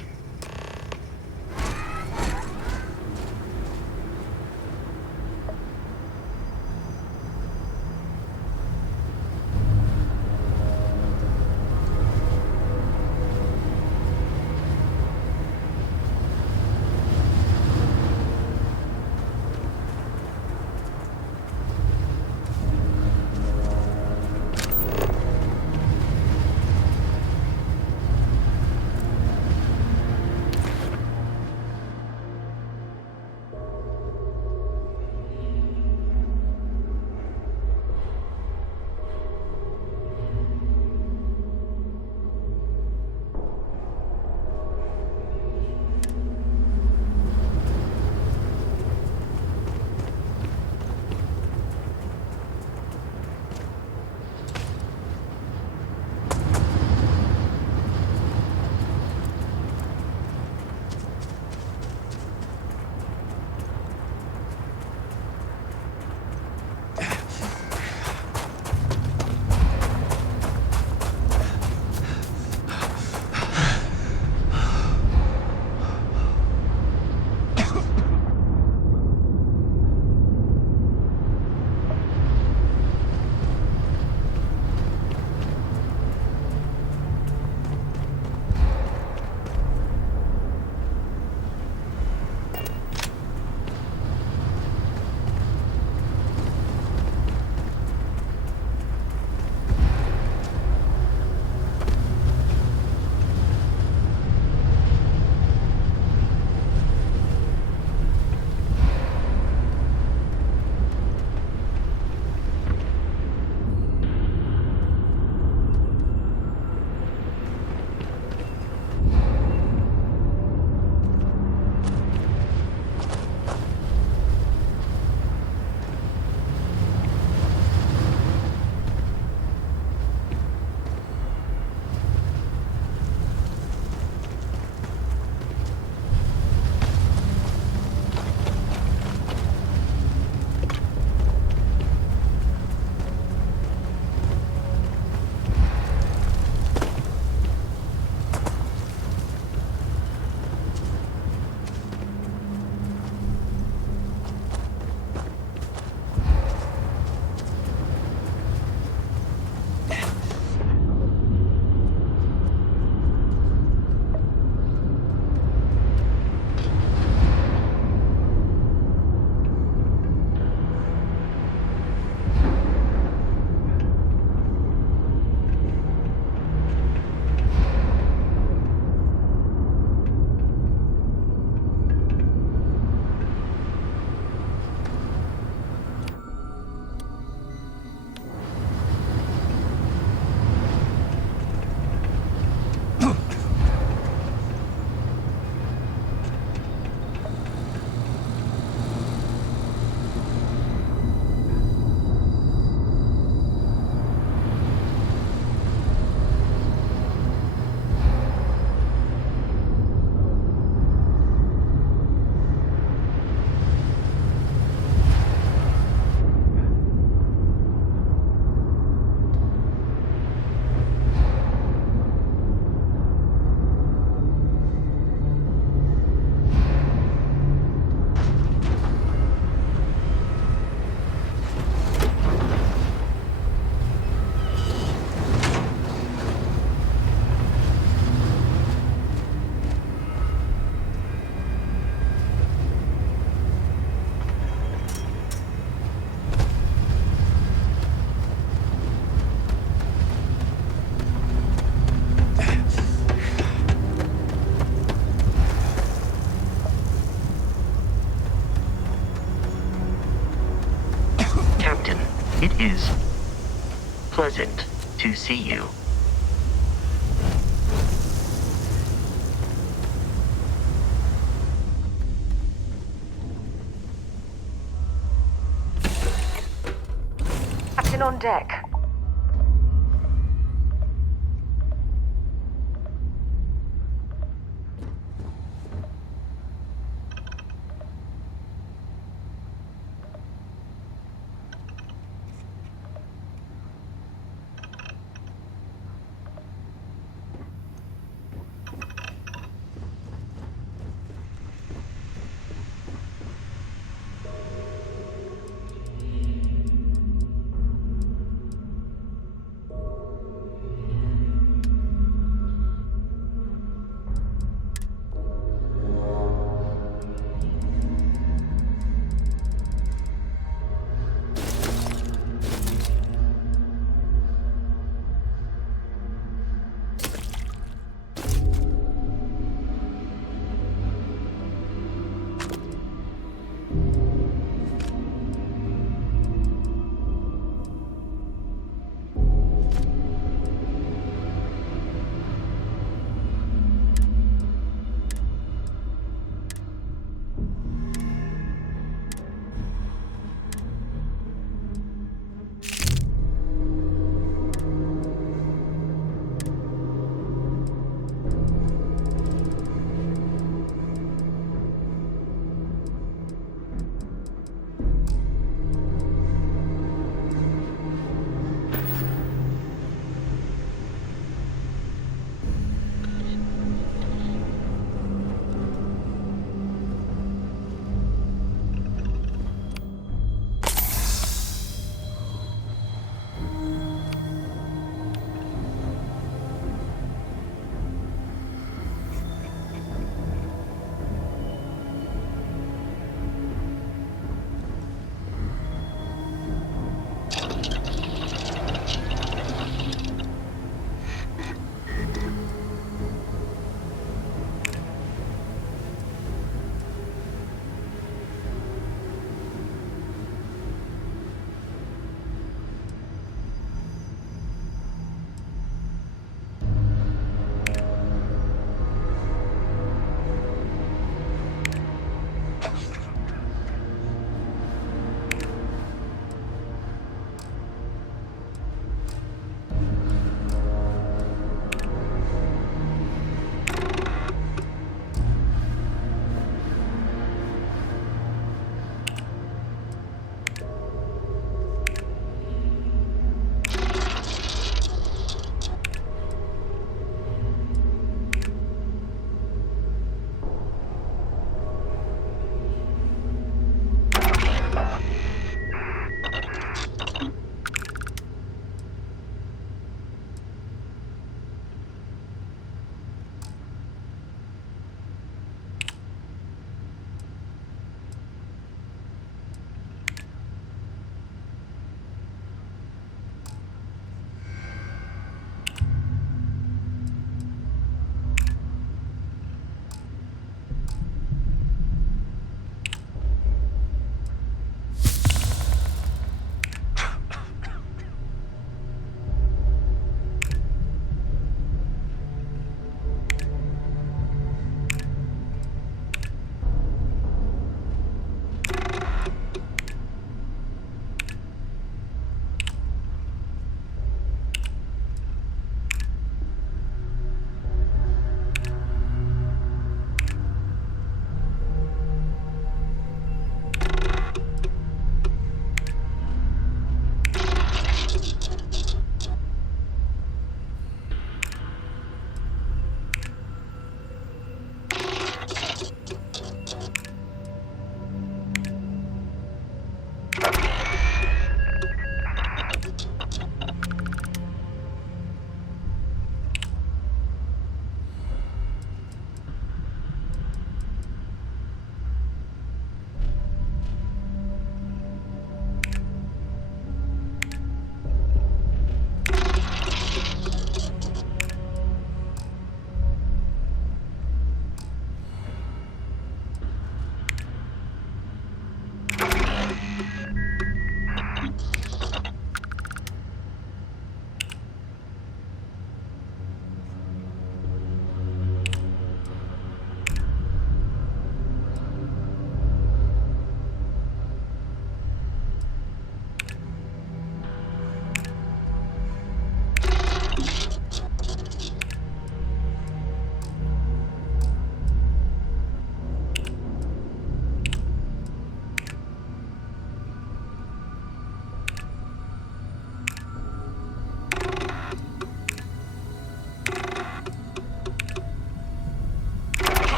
is pleasant to see you. Captain on deck.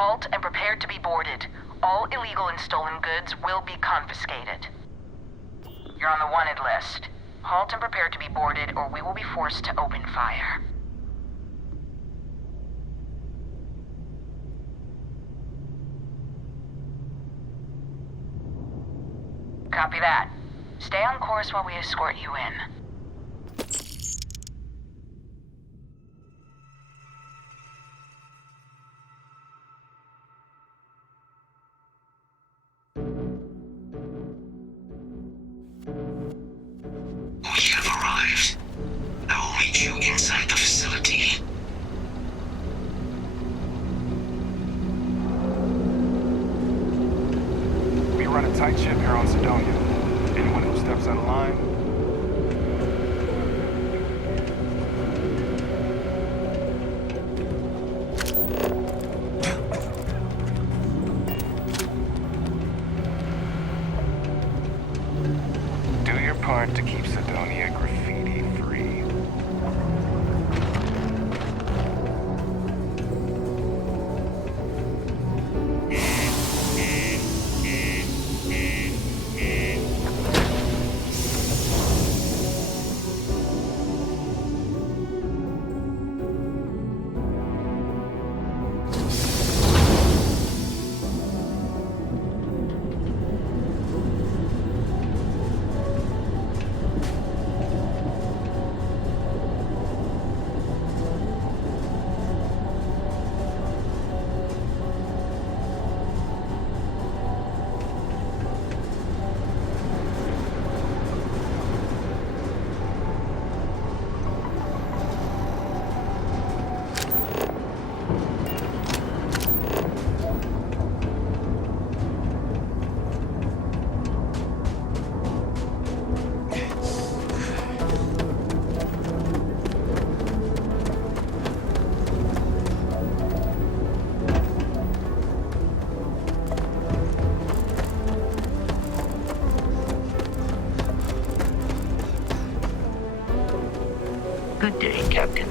Halt and prepare to be boarded. All illegal and stolen goods will be confiscated. You're on the wanted list. Halt and prepare to be boarded, or we will be forced to open fire. Copy that. Stay on course while we escort you in. We have arrived. I will meet you inside the facility. We run a tight ship here on Sidonia. Anyone who steps out of line, do your part to keep Sidonia graffiti-free. Good day, Captain.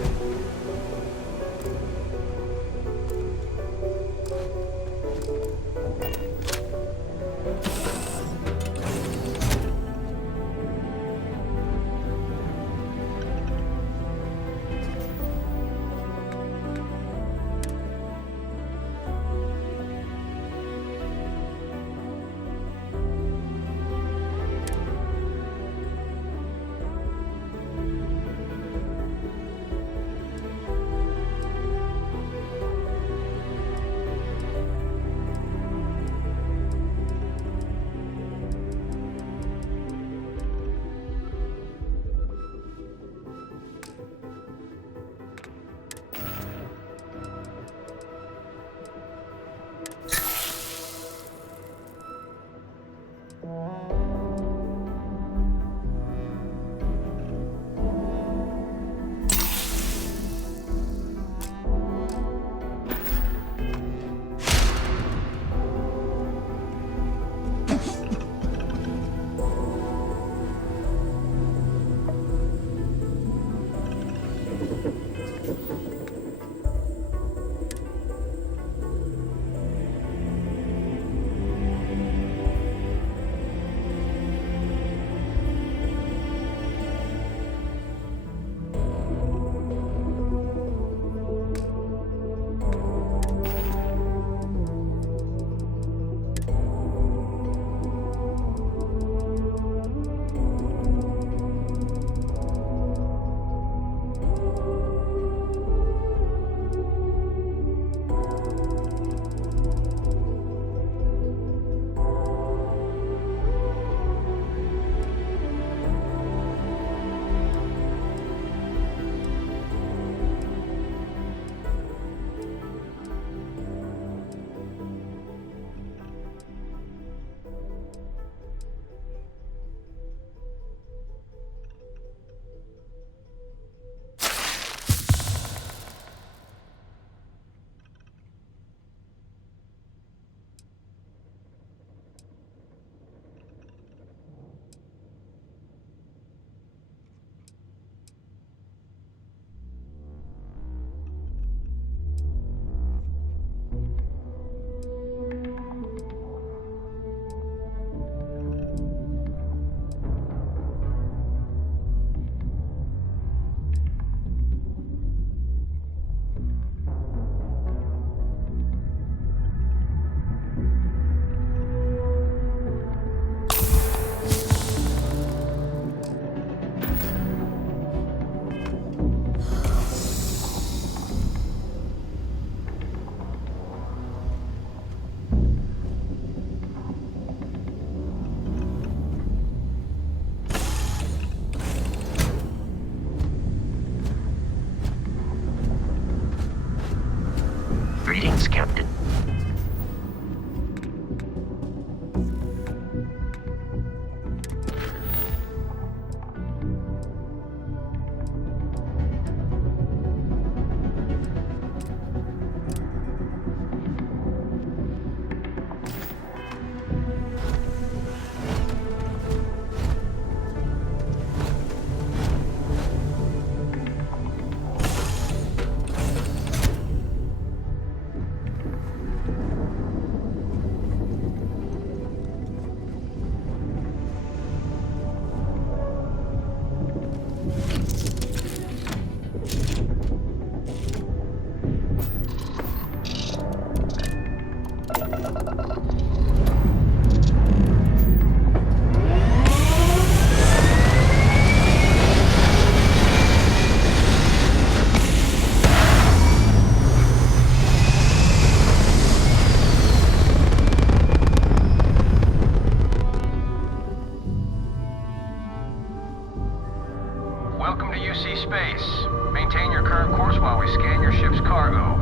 see space. Maintain your current course while we scan your ship's cargo.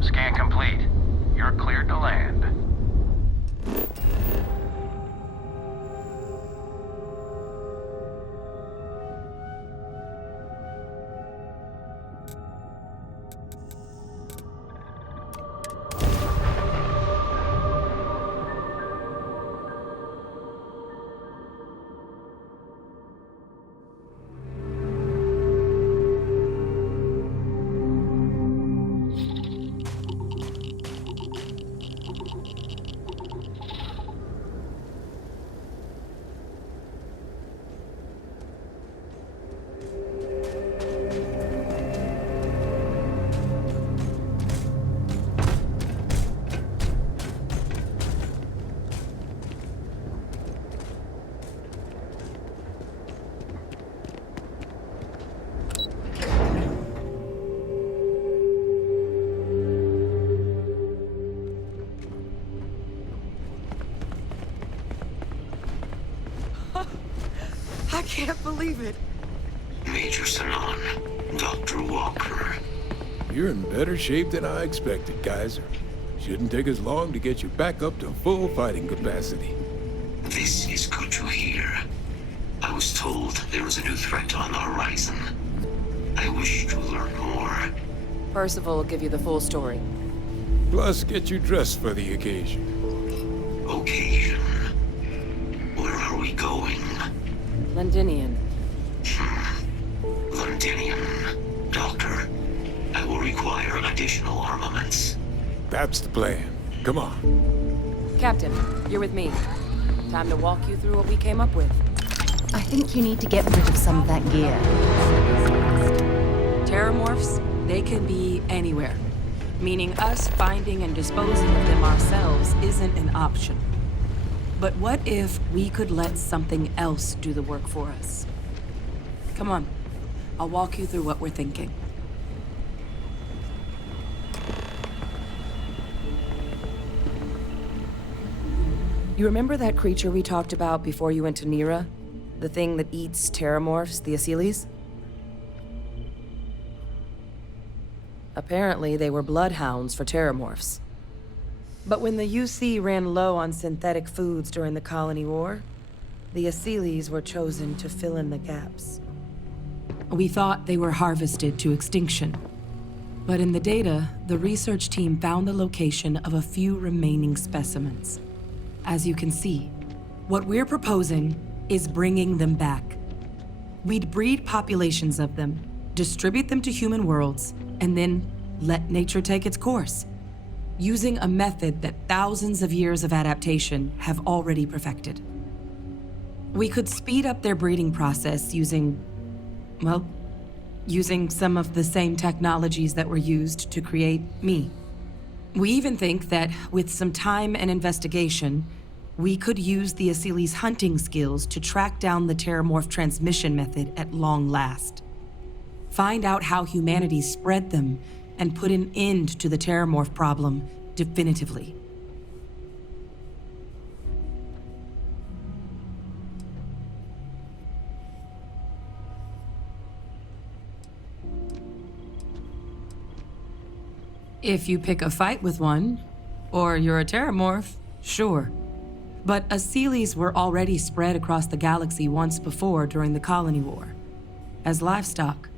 Scan complete. You're cleared to land. I can't believe it. Major Sanon, Dr. Walker. You're in better shape than I expected, Kaiser. Shouldn't take us long to get you back up to full fighting capacity. This is good to hear. I was told there was a new threat on the horizon. I wish to learn more. Percival will give you the full story. Plus, get you dressed for the occasion. Occasion. Where are we going? Londinian. Londinian. Doctor, I will require additional armaments. That's the plan. Come on. Captain, you're with me. Time to walk you through what we came up with. I think you need to get rid of some of that gear. Terramorphs, they can be anywhere. Meaning us finding and disposing of them ourselves isn't an option. But what if we could let something else do the work for us? Come on, I'll walk you through what we're thinking. You remember that creature we talked about before you went to Nira? The thing that eats terramorphs, the Asyles? Apparently, they were bloodhounds for terramorphs. But when the UC ran low on synthetic foods during the Colony War, the Asyles were chosen to fill in the gaps. We thought they were harvested to extinction. But in the data, the research team found the location of a few remaining specimens. As you can see, what we're proposing is bringing them back. We'd breed populations of them, distribute them to human worlds, and then let nature take its course, using a method that thousands of years of adaptation have already perfected. We could speed up their breeding process using some of the same technologies that were used to create me. We even think that with some time and investigation, we could use the Asyles' hunting skills to track down the terramorph transmission method at long last. Find out how humanity spread them and put an end to the terramorph problem definitively. If you pick a fight with one, or you're a terramorph, sure. But Asyles were already spread across the galaxy once before during the Colony War. As livestock,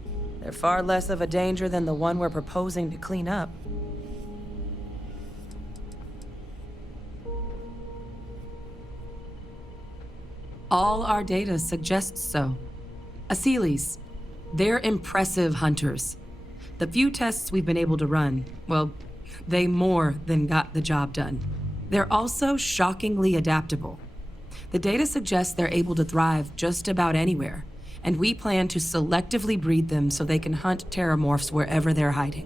they're far less of a danger than the one we're proposing to clean up. All our data suggests so. Asyles, they're impressive hunters. The few tests we've been able to run, well, they more than got the job done. They're also shockingly adaptable. The data suggests they're able to thrive just about anywhere, and we plan to selectively breed them so they can hunt terramorphs wherever they're hiding.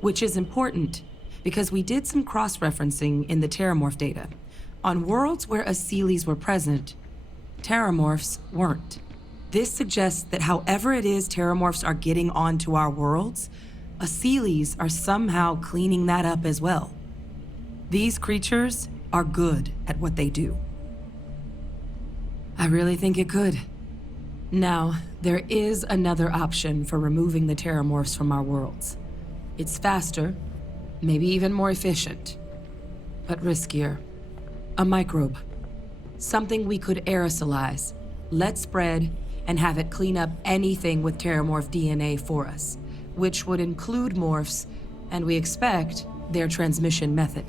Which is important, because we did some cross-referencing in the terramorph data. On worlds where Asyles were present, terramorphs weren't. This suggests that however it is terramorphs are getting onto our worlds, Asyles are somehow cleaning that up as well. These creatures are good at what they do. I really think it could. Now, there is another option for removing the terramorphs from our worlds. It's faster, maybe even more efficient, but riskier. A microbe. Something we could aerosolize, let spread, and have it clean up anything with terramorph DNA for us, which would include morphs, and we expect their transmission method.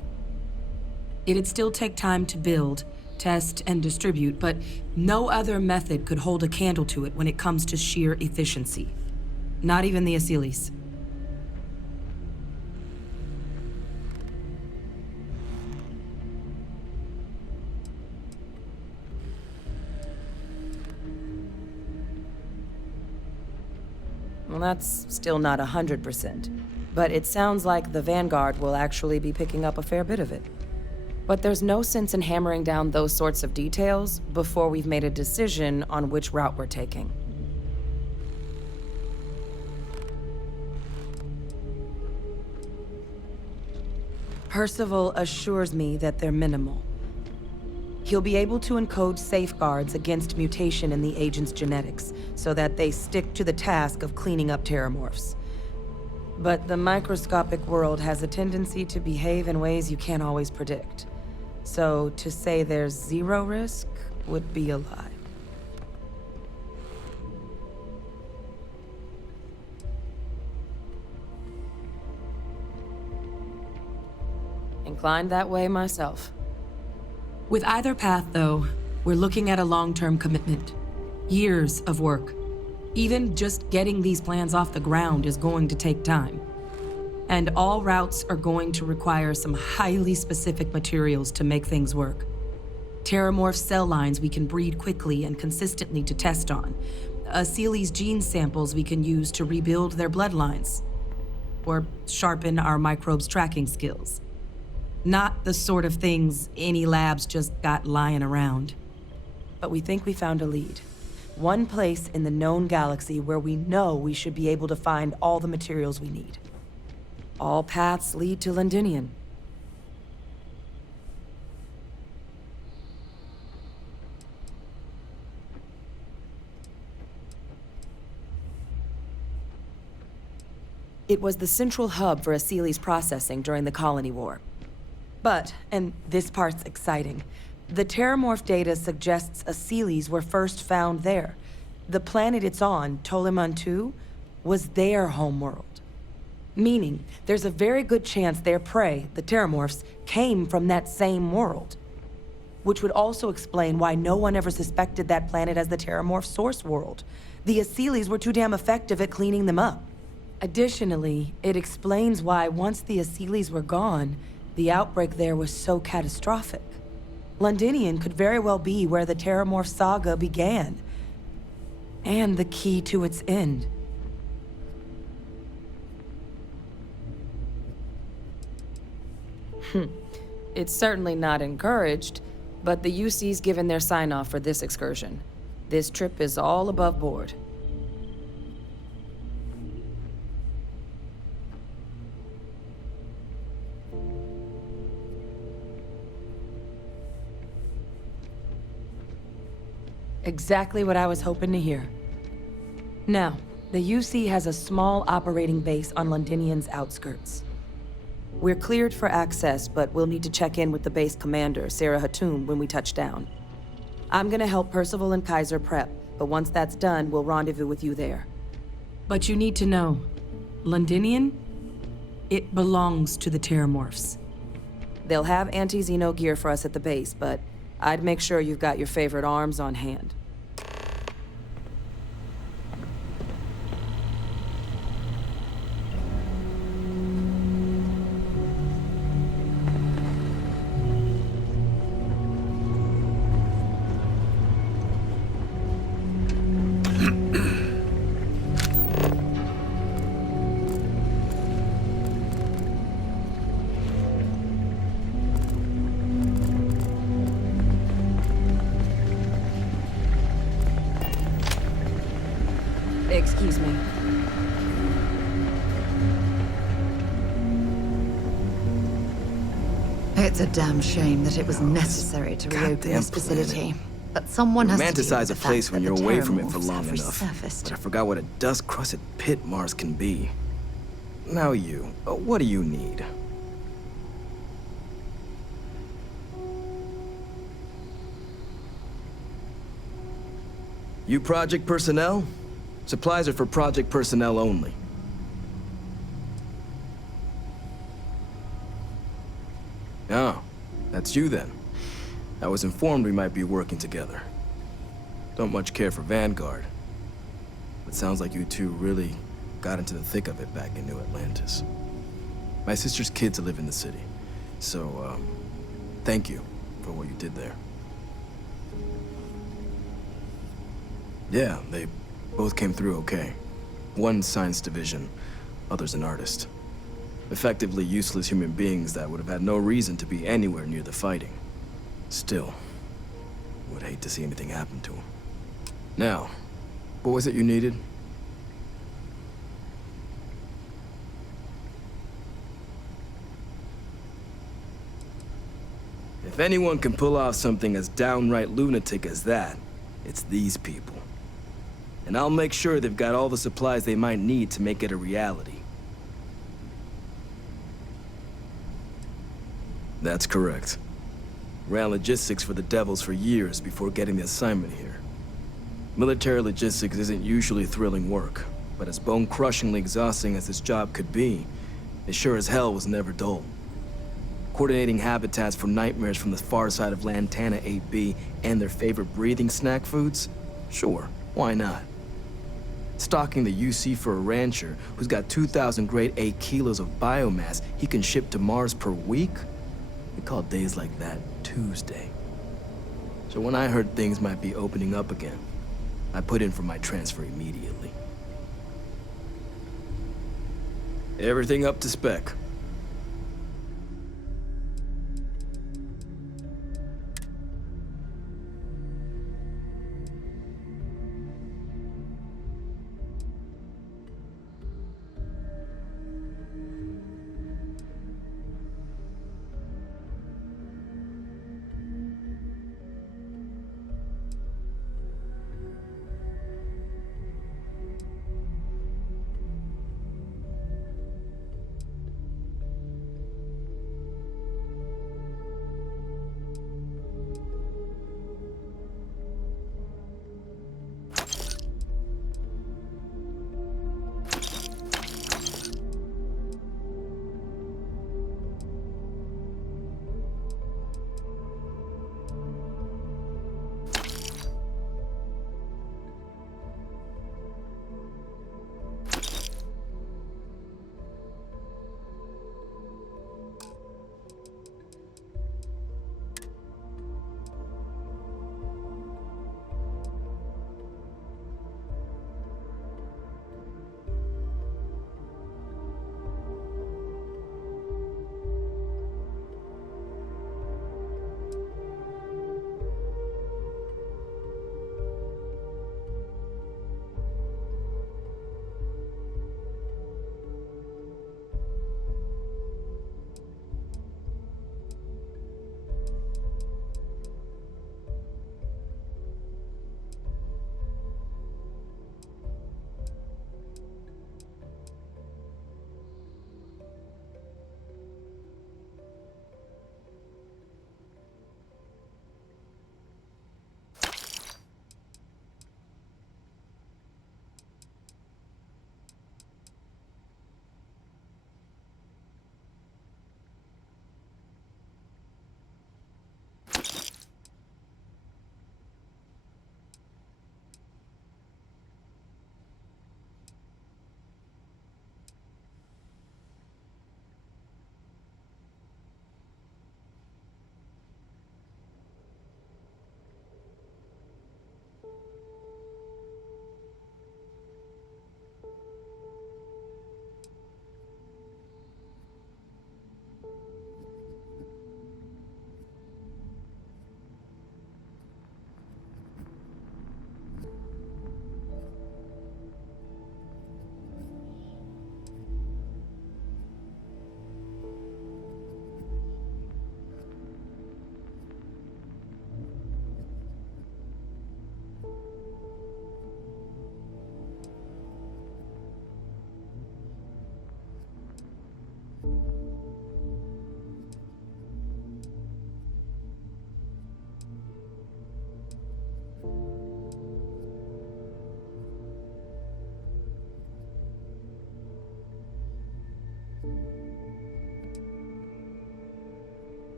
It'd still take time to build, test, and distribute, but no other method could hold a candle to it when it comes to sheer efficiency. Not even the Asylees. Well, that's still not 100%, but it sounds like the Vanguard will actually be picking up a fair bit of it. But there's no sense in hammering down those sorts of details before we've made a decision on which route we're taking. Percival assures me that they're minimal. He'll be able to encode safeguards against mutation in the agent's genetics, so that they stick to the task of cleaning up terramorphs. But the microscopic world has a tendency to behave in ways you can't always predict. So to say there's zero risk would be a lie. Inclined that way myself. With either path, though, we're looking at a long-term commitment. Years of work. Even just getting these plans off the ground is going to take time. And all routes are going to require some highly specific materials to make things work. Terramorph cell lines we can breed quickly and consistently to test on. Asylees gene samples we can use to rebuild their bloodlines. Or sharpen our microbes' tracking skills. Not the sort of things any labs just got lying around. But we think we found a lead. One place in the known galaxy where we know we should be able to find all the materials we need. All paths lead to Londinian. It was the central hub for Asylees processing during the Colony War. But, and this part's exciting, the terramorph data suggests Asylees were first found there. The planet it's on, Toliman 2, was their homeworld. Meaning, there's a very good chance their prey, the terramorphs, came from that same world. Which would also explain why no one ever suspected that planet as the terramorph source world. The Asylees were too damn effective at cleaning them up. Additionally, it explains why once the Asylees were gone, the outbreak there was so catastrophic. Londinian could very well be where the terramorph saga began. And the key to its end. It's certainly not encouraged, but the UC's given their sign-off for this excursion. This trip is all above board. Exactly what I was hoping to hear. Now, the UC has a small operating base on Londinian's outskirts. We're cleared for access, but we'll need to check in with the base commander, Sarah Hatoum, when we touch down. I'm gonna help Percival and Kaiser prep, but once that's done, we'll rendezvous with you there. But you need to know, Londinian, it belongs to the terramorphs. They'll have anti-Xeno gear for us at the base, but I'd make sure you've got your favorite arms on hand. Excuse me. It's a damn shame that it was necessary to reopen this facility. But someone has to deal with Romanticize the a place fact when that you're the away from it for Terramorphs long have enough. resurfaced. But I forgot what a dust-crusted pit Mars can be. Now what do you need? You project personnel? Supplies are for project personnel only. Oh, that's you then. I was informed we might be working together. Don't much care for Vanguard. But sounds like you two really got into the thick of it back in New Atlantis. My sister's kids live in the city, so, thank you for what you did there. Yeah, they both came through okay. One science division, other's an artist. Effectively useless human beings that would have had no reason to be anywhere near the fighting. Still, would hate to see anything happen to them. Now, what was it you needed? If anyone can pull off something as downright lunatic as that, it's these people. And I'll make sure they've got all the supplies they might need to make it a reality. That's correct. Ran logistics for the Devils for years before getting the assignment here. Military logistics isn't usually thrilling work, but as bone-crushingly exhausting as this job could be, it sure as hell was never dull. Coordinating habitats for nightmares from the far side of Lantana 8B and their favorite breathing snack foods? Sure, why not? Stocking the UC for a rancher who's got 2,000 grade A kilos of biomass he can ship to Mars per week? We call days like that Tuesday. So when I heard things might be opening up again, I put in for my transfer immediately. Everything up to spec.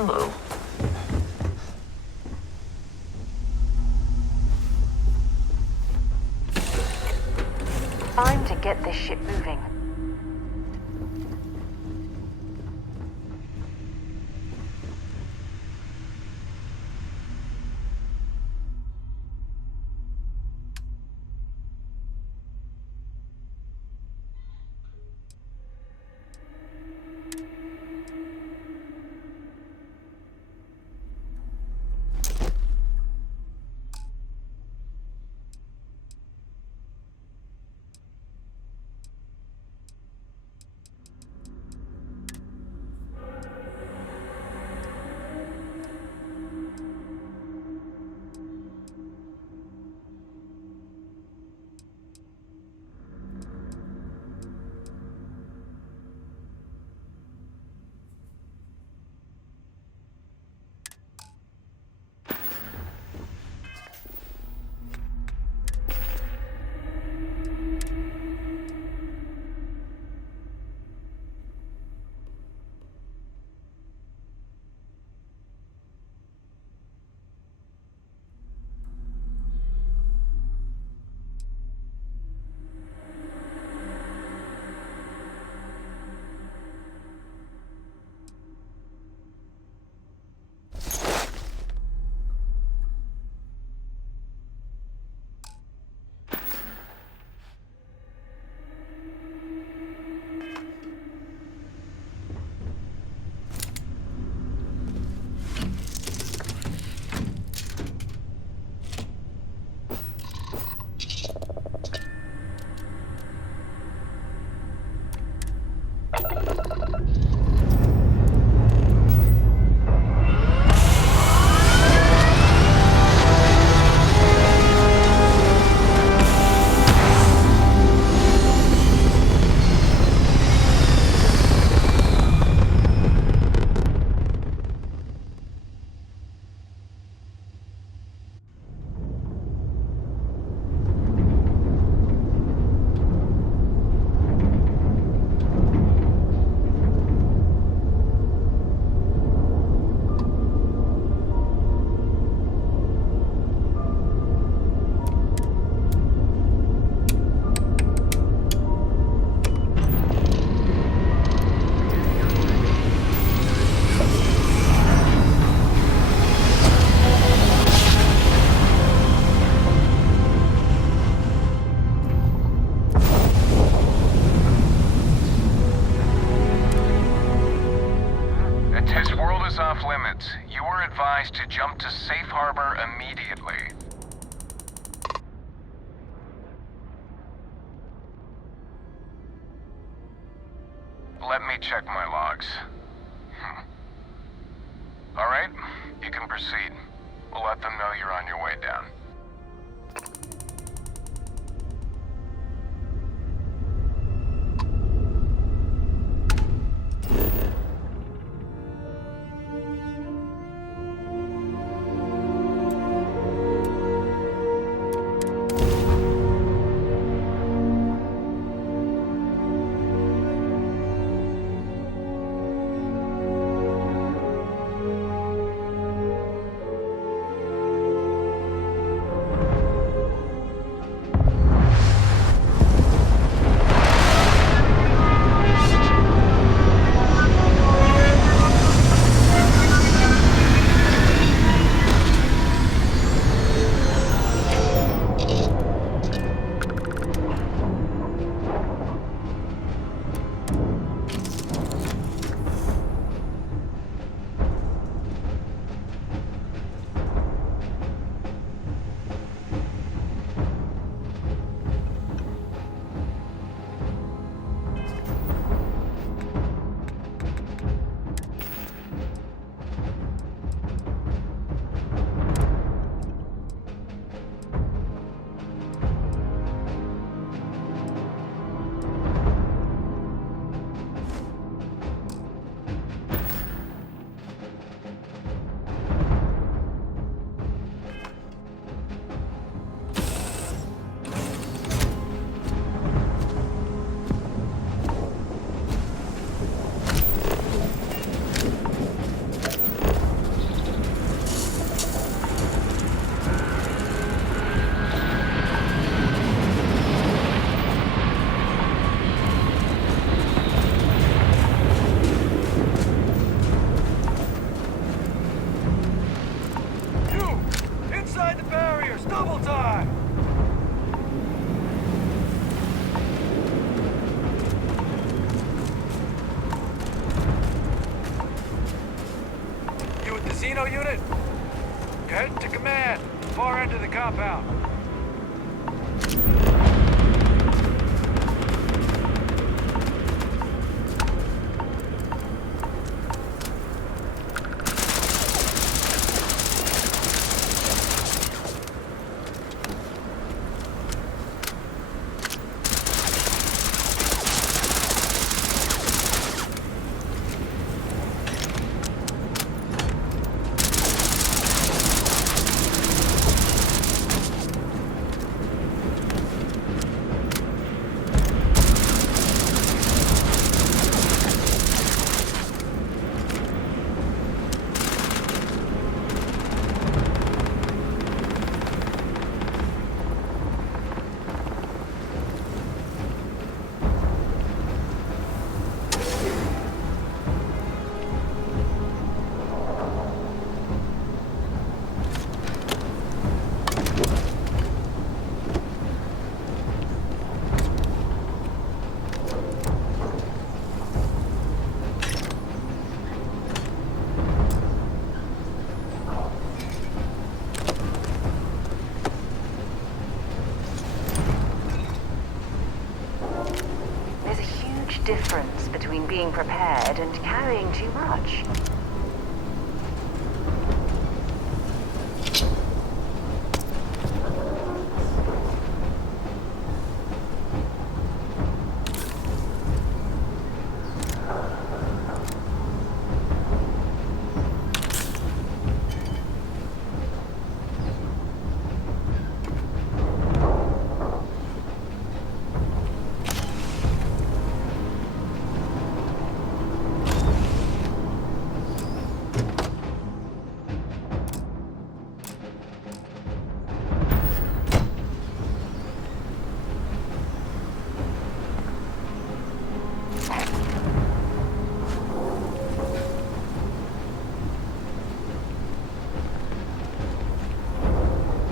Hello. Time to get this ship moving. Off limits. You were advised to jump to safe harbor immediately. Let me check my logs. All right, you can proceed. We'll let them know you're on your way down. Casino unit? Head to command. Far end of the compound. Difference between being prepared and carrying too much.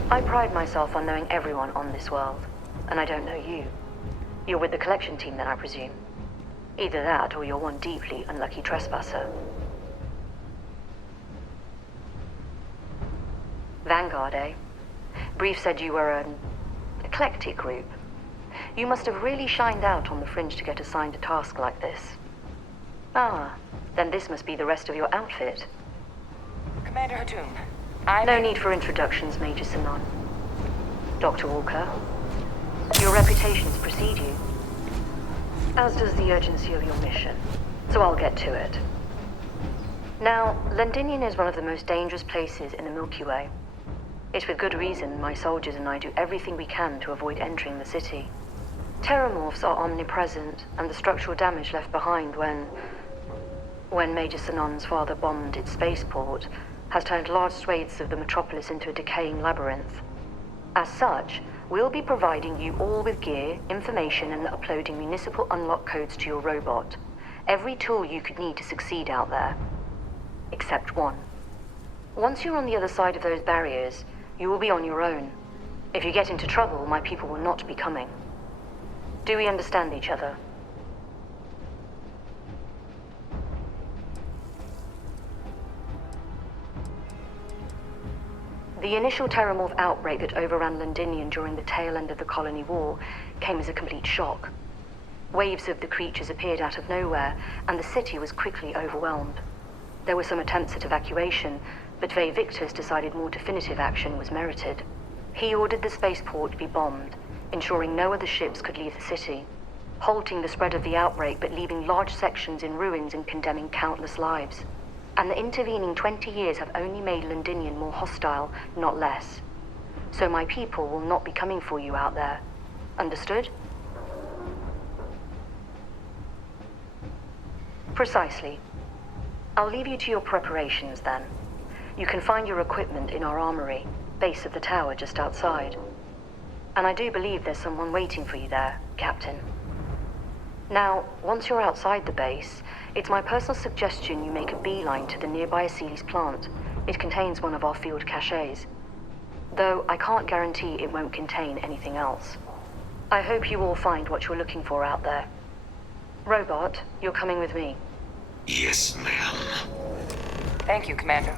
I pride myself on knowing everyone on this world, and I don't know you. You're with the collection team then, I presume. Either that, or you're one deeply unlucky trespasser. Vanguard, eh? Brief said you were an eclectic group. You must have really shined out on the fringe to get assigned a task like this. Ah, then this must be the rest of your outfit. Commander Hatum, No need for introductions, Major Sinon. Dr. Walker, your reputations precede you, as does the urgency of your mission, so I'll get to it. Now, Londinian is one of the most dangerous places in the Milky Way. It's with good reason my soldiers and I do everything we can to avoid entering the city. Terramorphs are omnipresent, and the structural damage left behind when Major Sinon's father bombed its spaceport has turned large swathes of the metropolis into a decaying labyrinth. As such, we'll be providing you all with gear, information, and uploading municipal unlock codes to your robot. Every tool you could need to succeed out there. Except one. Once you're on the other side of those barriers, you will be on your own. If you get into trouble, my people will not be coming. Do we understand each other? The initial Terramorph outbreak that overran Londinian during the tail end of the Colony War came as a complete shock. Waves of the creatures appeared out of nowhere, and the city was quickly overwhelmed. There were some attempts at evacuation, but Vey Victor's decided more definitive action was merited. He ordered the spaceport to be bombed, ensuring no other ships could leave the city, halting the spread of the outbreak but leaving large sections in ruins and condemning countless lives. And the intervening 20 years have only made Londinian more hostile, not less. So my people will not be coming for you out there. Understood? Precisely. I'll leave you to your preparations then. You can find your equipment in our armory, base of the tower just outside. And I do believe there's someone waiting for you there, Captain. Now, once you're outside the base, it's my personal suggestion you make a beeline to the nearby Aceles plant. It contains one of our field caches. Though I can't guarantee it won't contain anything else. I hope you all find what you're looking for out there. Robot, you're coming with me. Yes, ma'am. Thank you, Commander.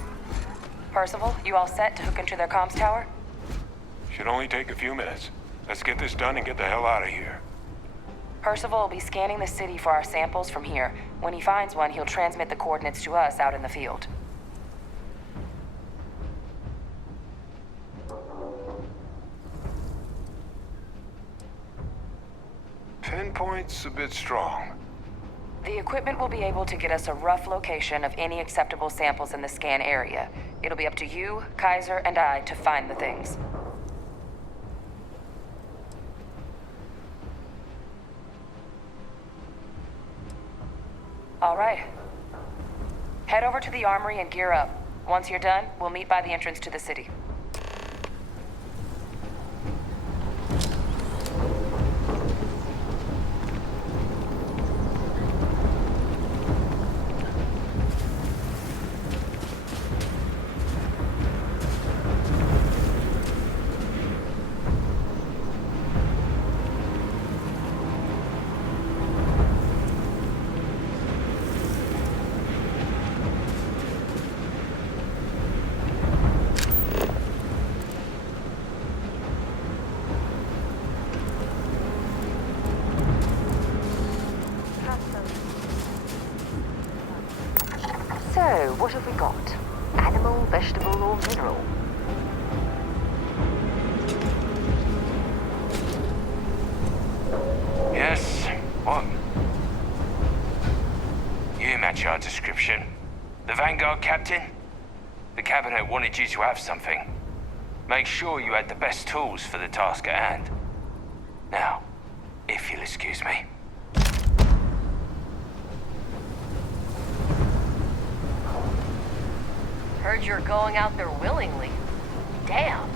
Percival, you all set to hook into their comms tower? Should only take a few minutes. Let's get this done and get the hell out of here. Percival will be scanning the city for our samples from here. When he finds one, he'll transmit the coordinates to us out in the field. Pinpoint's a bit strong. The equipment will be able to get us a rough location of any acceptable samples in the scan area. It'll be up to you, Kaiser, and I to find the things. All right. Head over to the armory and gear up. Once you're done, we'll meet by the entrance to the city. So, what have we got? Animal, vegetable, or mineral? Yes, what? You match our description. The Vanguard captain? The cabinet wanted you to have something. Make sure you had the best tools for the task at hand. Now, if you'll excuse me. Heard you're going out there willingly. Damn.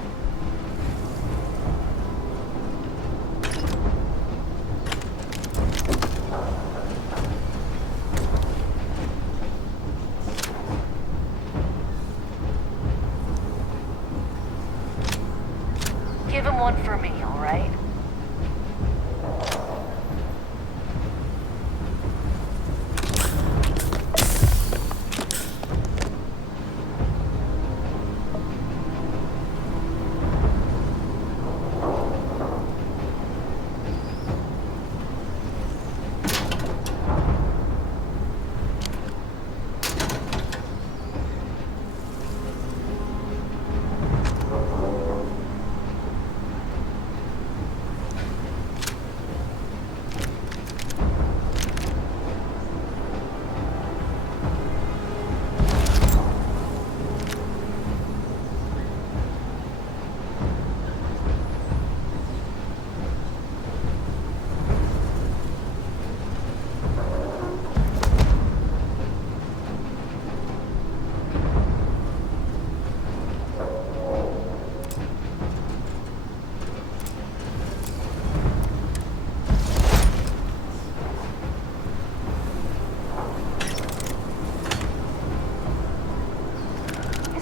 Give him one for me, all right?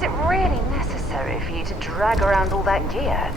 Is it really necessary for you to drag around all that gear?